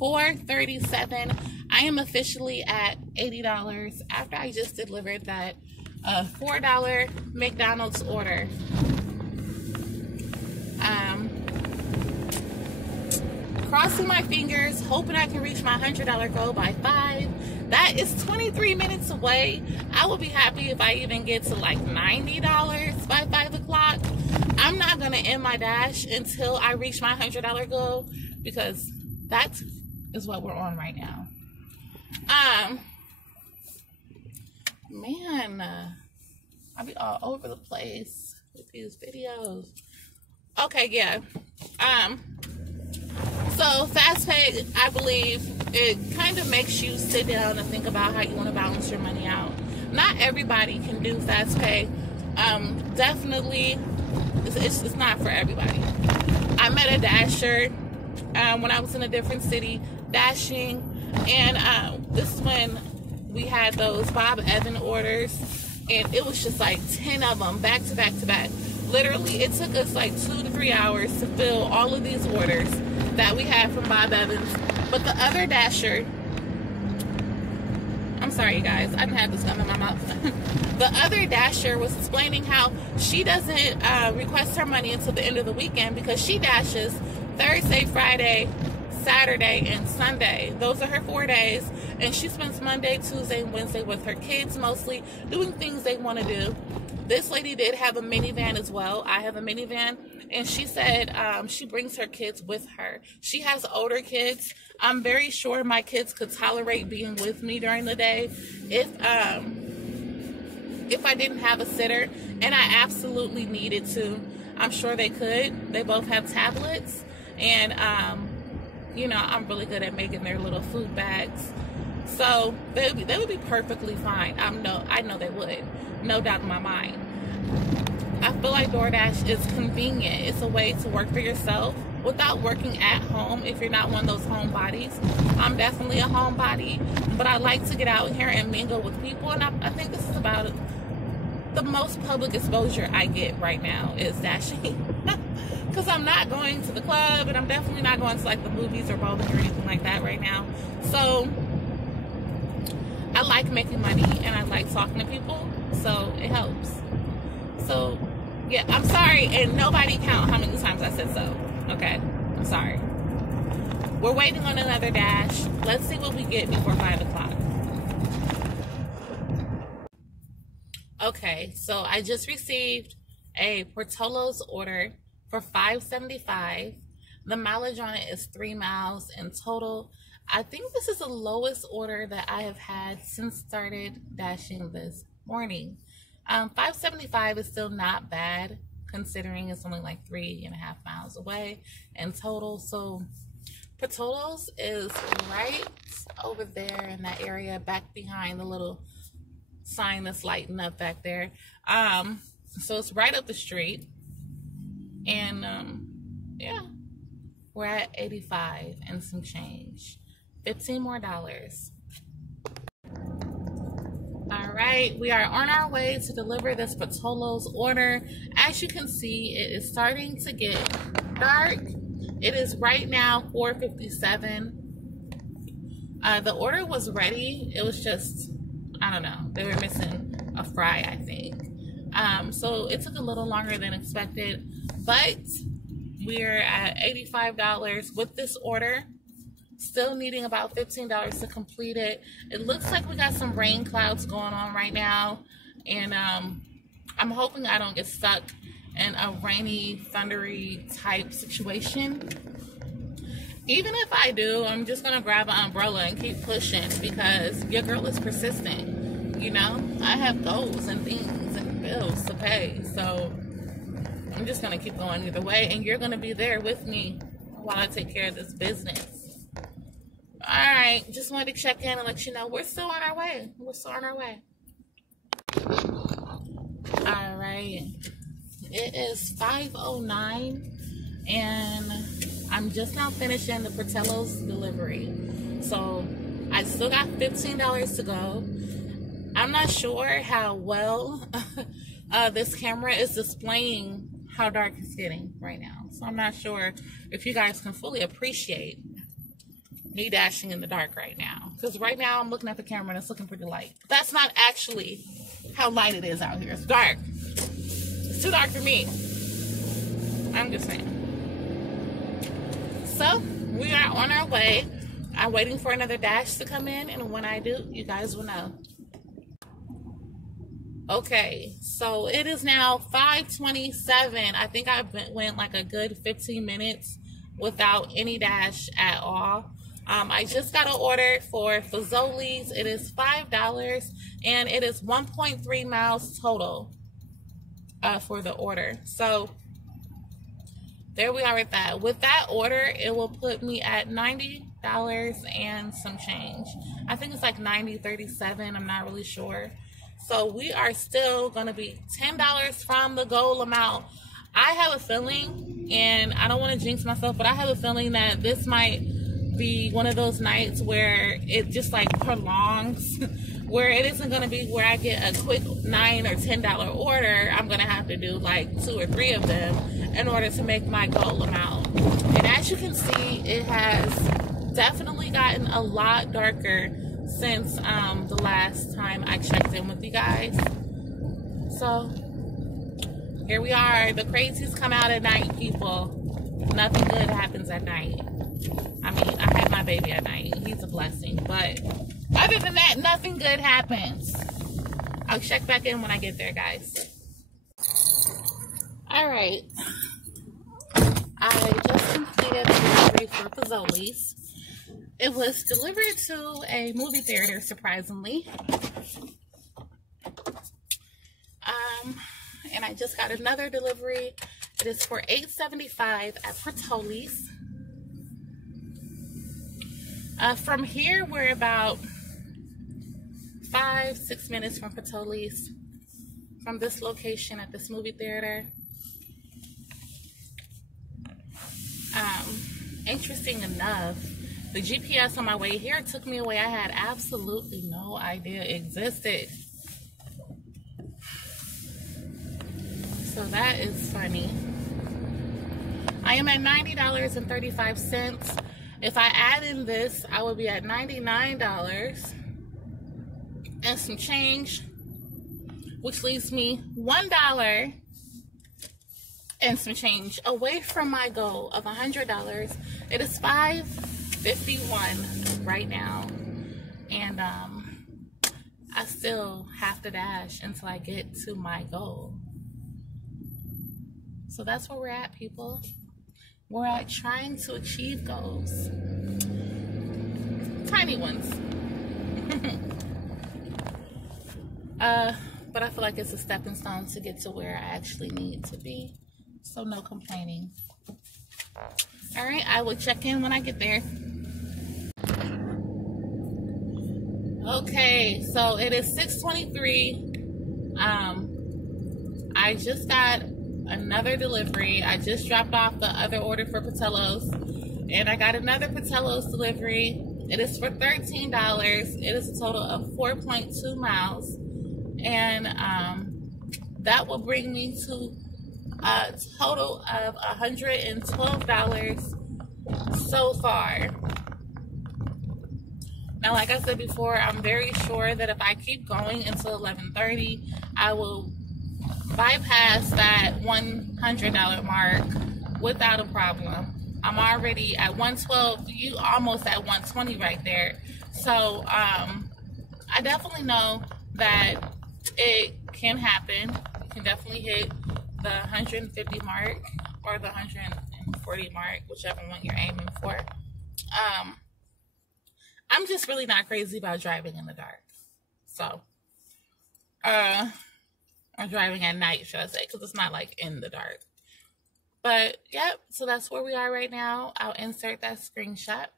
4:37. I am officially at $80 after I just delivered that $4 McDonald's order. crossing my fingers, hoping I can reach my $100 goal by 5. That is 23 minutes away. I will be happy if I even get to like $90 by 5 o'clock. I'm not going to end my dash until I reach my $100 goal, because that is what we're on right now. Man, I'll be all over the place with these videos. Okay, yeah. So fast pay, I believe it kind of makes you sit down and think about how you want to balance your money out. Not everybody can do fast pay. Definitely, it's not for everybody. I met a dasher when I was in a different city dashing, and this is when we had those Bob Evans orders, and it was just like 10 of them back to back to back. Literally, it took us like 2 to 3 hours to fill all of these orders that we had from Bob Evans. But the other dasher, I'm sorry, you guys, I didn't have this gum in my mouth. The other dasher was explaining how she doesn't request her money until the end of the weekend, because she dashes Thursday, Friday, Saturday, and Sunday. Those are her 4 days, and she spends Monday, Tuesday, and Wednesday with her kids, mostly doing things they want to do. This lady did have a minivan as well. I have a minivan, and she said she brings her kids with her. She has older kids. I'm very sure my kids could tolerate being with me during the day if I didn't have a sitter, and I absolutely needed to. I'm sure they could. They both have tablets, and you know, I'm really good at making their little food bags, so they would be perfectly fine. I know they would, no doubt in my mind. I feel like DoorDash is convenient. It's a way to work for yourself without working at home if you're not one of those homebodies. I'm definitely a homebody, but I like to get out here and mingle with people, and I think this is about the most public exposure I get right now is dashing. Because I'm not going to the club, and I'm definitely not going to like the movies or bowling or anything like that right now. So I like making money, and I like talking to people, so it helps. So yeah, I'm sorry, and nobody count how many times I said so. Okay, I'm sorry. We're waiting on another dash. Let's see what we get before 5 o'clock. Okay, so I just received a Portolo's order for $5.75. The mileage on it is 3 miles in total. I think this is the lowest order that I have had since started dashing this morning. $5.75 is still not bad, considering it's only like 3.5 miles away in total. So Portolo's is right over there in that area, back behind the little sign that's lighting up back there. So it's right up the street, and yeah, we're at 85 and some change. $15 more. All right, we are on our way to deliver this Portolo's order. As you can see, it is starting to get dark. It is right now 4:57. The order was ready. It was just, I don't know, they were missing a fry, I think. So it took a little longer than expected, but we're at $85 with this order. Still needing about $15 to complete it. It looks like we got some rain clouds going on right now, and I'm hoping I don't get stuck in a rainy, thundery type situation. Even if I do, I'm just gonna grab an umbrella and keep pushing, because your girl is persistent. You know, I have goals and things and bills to pay, so I'm just gonna keep going either way, and you're gonna be there with me while I take care of this business. All right, just wanted to check in and let you know we're still on our way. We're still on our way. All right, it is 5:09, and I'm just now finishing the Portolo's delivery. So I still got $15 to go. I'm not sure how well this camera is displaying how dark it's getting right now. So I'm not sure if you guys can fully appreciate me dashing in the dark right now, because right now I'm looking at the camera and it's looking pretty light. That's not actually how light it is out here. It's dark. It's too dark for me. I'm just saying. So we are on our way. I'm waiting for another dash to come in, and when I do, you guys will know. Okay, so it is now 5:27. I think I went like a good 15 minutes without any dash at all. I just got an order for Fazoli's. It is $5, and it is 1.3 miles total for the order. So there we are with that. With that order, it will put me at $90 and some change. I think it's like $90.37. I'm not really sure. So we are still going to be $10 from the goal amount. I have a feeling, and I don't want to jinx myself, but I have a feeling that this might be one of those nights where it just like prolongs, where it isn't going to be where I get a quick $9 or $10 order. I'm going to have to do like 2 or 3 of them in order to make my goal amount. And as you can see, it has definitely gotten a lot darker since the last time I checked in with you guys. So here we are. The crazies come out at night, people. Nothing good happens at night. I mean, I had my baby at night. He's a blessing. But other than that, nothing good happens. I'll check back in when I get there, guys. All right. I just completed a delivery for Fazoli's. It was delivered to a movie theater, surprisingly. And I just got another delivery. It is for $8.75 at Fazoli's. From here, we're about 5-6 minutes from Fazoli's, from this location at this movie theater. Interesting enough, the GPS on my way here took me away I had absolutely no idea existed. So that is funny. I am at $90.35. If I add in this, I would be at $99 and some change, which leaves me $1 and some change away from my goal of $100. It is $5.51 right now, and I still have to dash until I get to my goal. So that's where we're at, people. We're at trying to achieve goals. Tiny ones. But I feel like it's a stepping stone to get to where I actually need to be. So no complaining. All right, I will check in when I get there. Okay, so it is 6:23. I just got another delivery. I just dropped off the other order for Patello's, and I got another Patello's delivery. It is for $13. It is a total of 4.2 miles, and that will bring me to a total of $112 so far. Now, like I said before, I'm very sure that if I keep going until 11:30, I will bypass that $100 mark without a problem. I'm already at 112, you almost at 120 right there. So I definitely know that it can happen. You can definitely hit the 150 mark or the 140 mark, whichever one you're aiming for. I'm just really not crazy about driving in the dark. So, or driving at night, should I say, because it's not like in the dark. But, yep, so that's where we are right now. I'll insert that screenshot.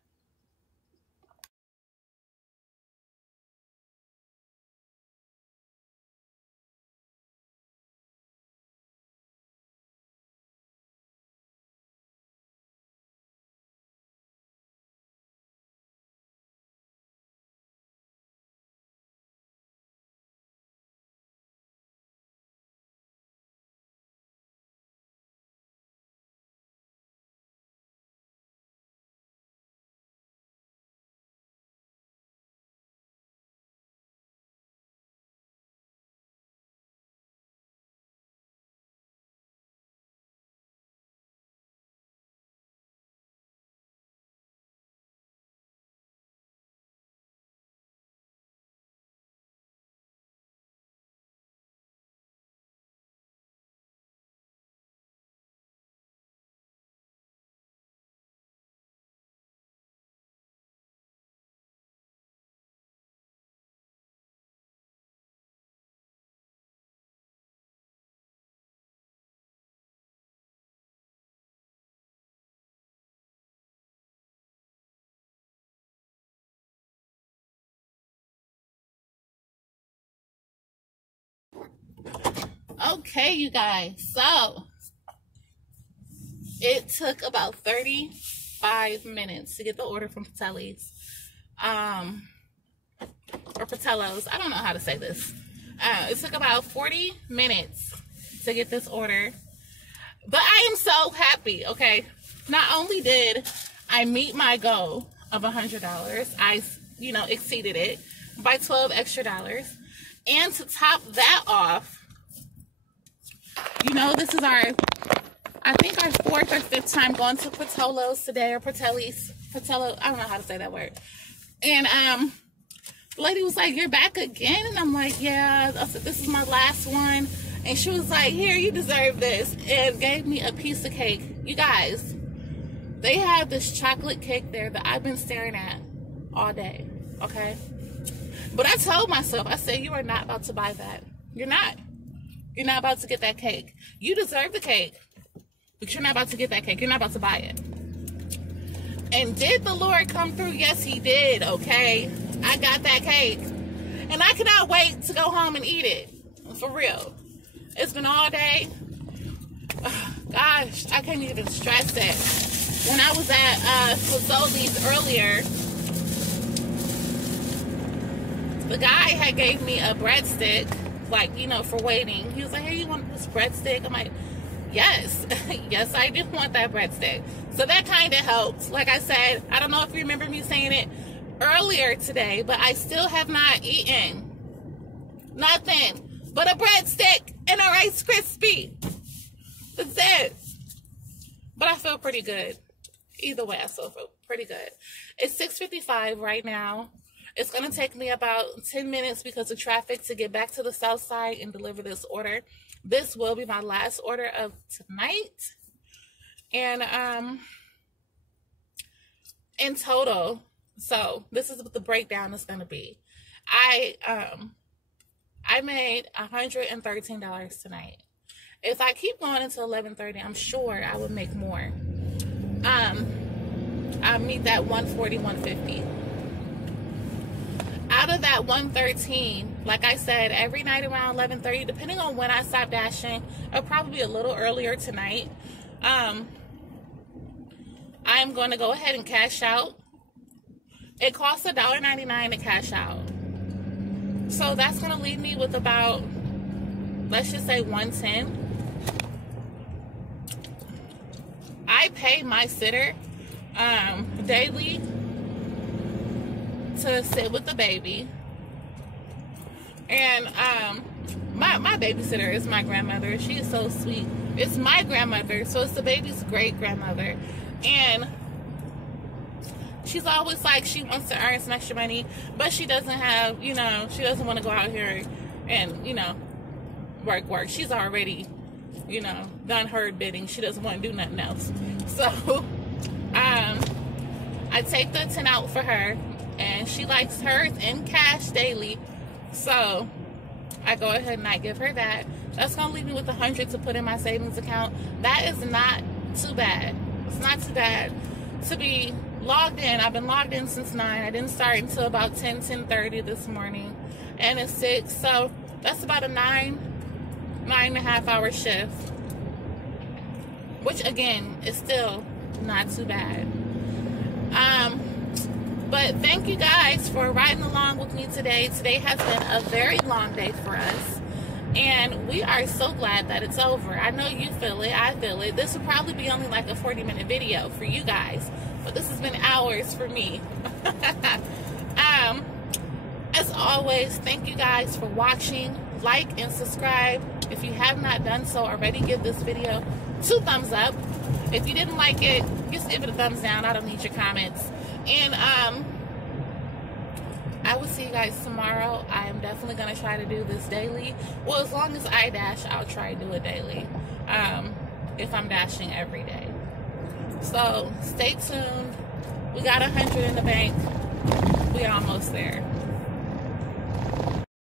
Okay, you guys. So it took about 35 minutes to get the order from Patelli's. Or Patello's. I don't know how to say this. It took about 40 minutes to get this order. But I am so happy, okay? Not only did I meet my goal of $100, I, exceeded it by $12 extra. And to top that off, this is our 4th or 5th time going to Patello's today, or Patelli's. Patello, I don't know how to say that word. And the lady was like, "You're back again?" And I'm like, "Yeah." I said, "This is my last one." And she was like, "Here, you deserve this," and gave me a piece of cake. You guys, they have this chocolate cake there that I've been staring at all day, okay? But I told myself, I said, "You are not about to buy that. You're not. You're not about to get that cake. You deserve the cake, but you're not about to get that cake. You're not about to buy it." And did the Lord come through? Yes, he did, okay? I got that cake. And I cannot wait to go home and eat it. For real. It's been all day. Gosh, I can't even stress it. When I was at Fazoli's earlier, the guy had gave me a breadstick, for waiting. He was like, "Hey, you want this breadstick?" I'm like, "Yes." Yes, I do want that breadstick. So that kind of helped. Like I said, I don't know if you remember me saying it earlier today, but I still have not eaten nothing but a breadstick and a Rice Krispie. That's it. But I feel pretty good. Either way, I still feel pretty good. It's 6:55 right now. It's going to take me about 10 minutes because of traffic to get back to the south side and deliver this order. This will be my last order of tonight. And in total, so this is what the breakdown is going to be. I made $113 tonight. If I keep going until 11:30, I'm sure I would make more. I'll meet that 140, 150. Out of that 113, like I said, every night around 11:30, depending on when I stop dashing, or probably a little earlier tonight, I'm going to go ahead and cash out. It costs $1.99 to cash out. So that's going to leave me with about, let's just say, $110. I pay my sitter daily to sit with the baby. And my babysitter is my grandmother. She is so sweet. It's my grandmother, so it's the baby's great grandmother. And she's always like, she wants to earn some extra money, but she doesn't have, she doesn't want to go out here and, work. She's already, done her bidding. She doesn't want to do nothing else. So, I take the 10 out for her, and she likes hers in cash daily. So, I go ahead and I give her that. That's going to leave me with $100 to put in my savings account. That is not too bad. It's not too bad to be logged in. I've been logged in since 9. I didn't start until about 10:30 this morning. And it's 6. So that's about a 9.5 hour shift. Which again is still not too bad. But thank you guys for riding along with me today. Today has been a very long day for us. And we are so glad that it's over. I know you feel it. I feel it. This will probably be only like a 40-minute video for you guys. But this has been hours for me. As always, thank you guys for watching. Like and subscribe. If you have not done so already, give this video 2 thumbs up. If you didn't like it, just give it a thumbs down. I don't need your comments. And I will see you guys tomorrow. I am definitely going to try to do this daily. Well, as long as I dash, I'll try to do it daily. If I'm dashing every day. So, stay tuned. We got 100 in the bank. We're almost there.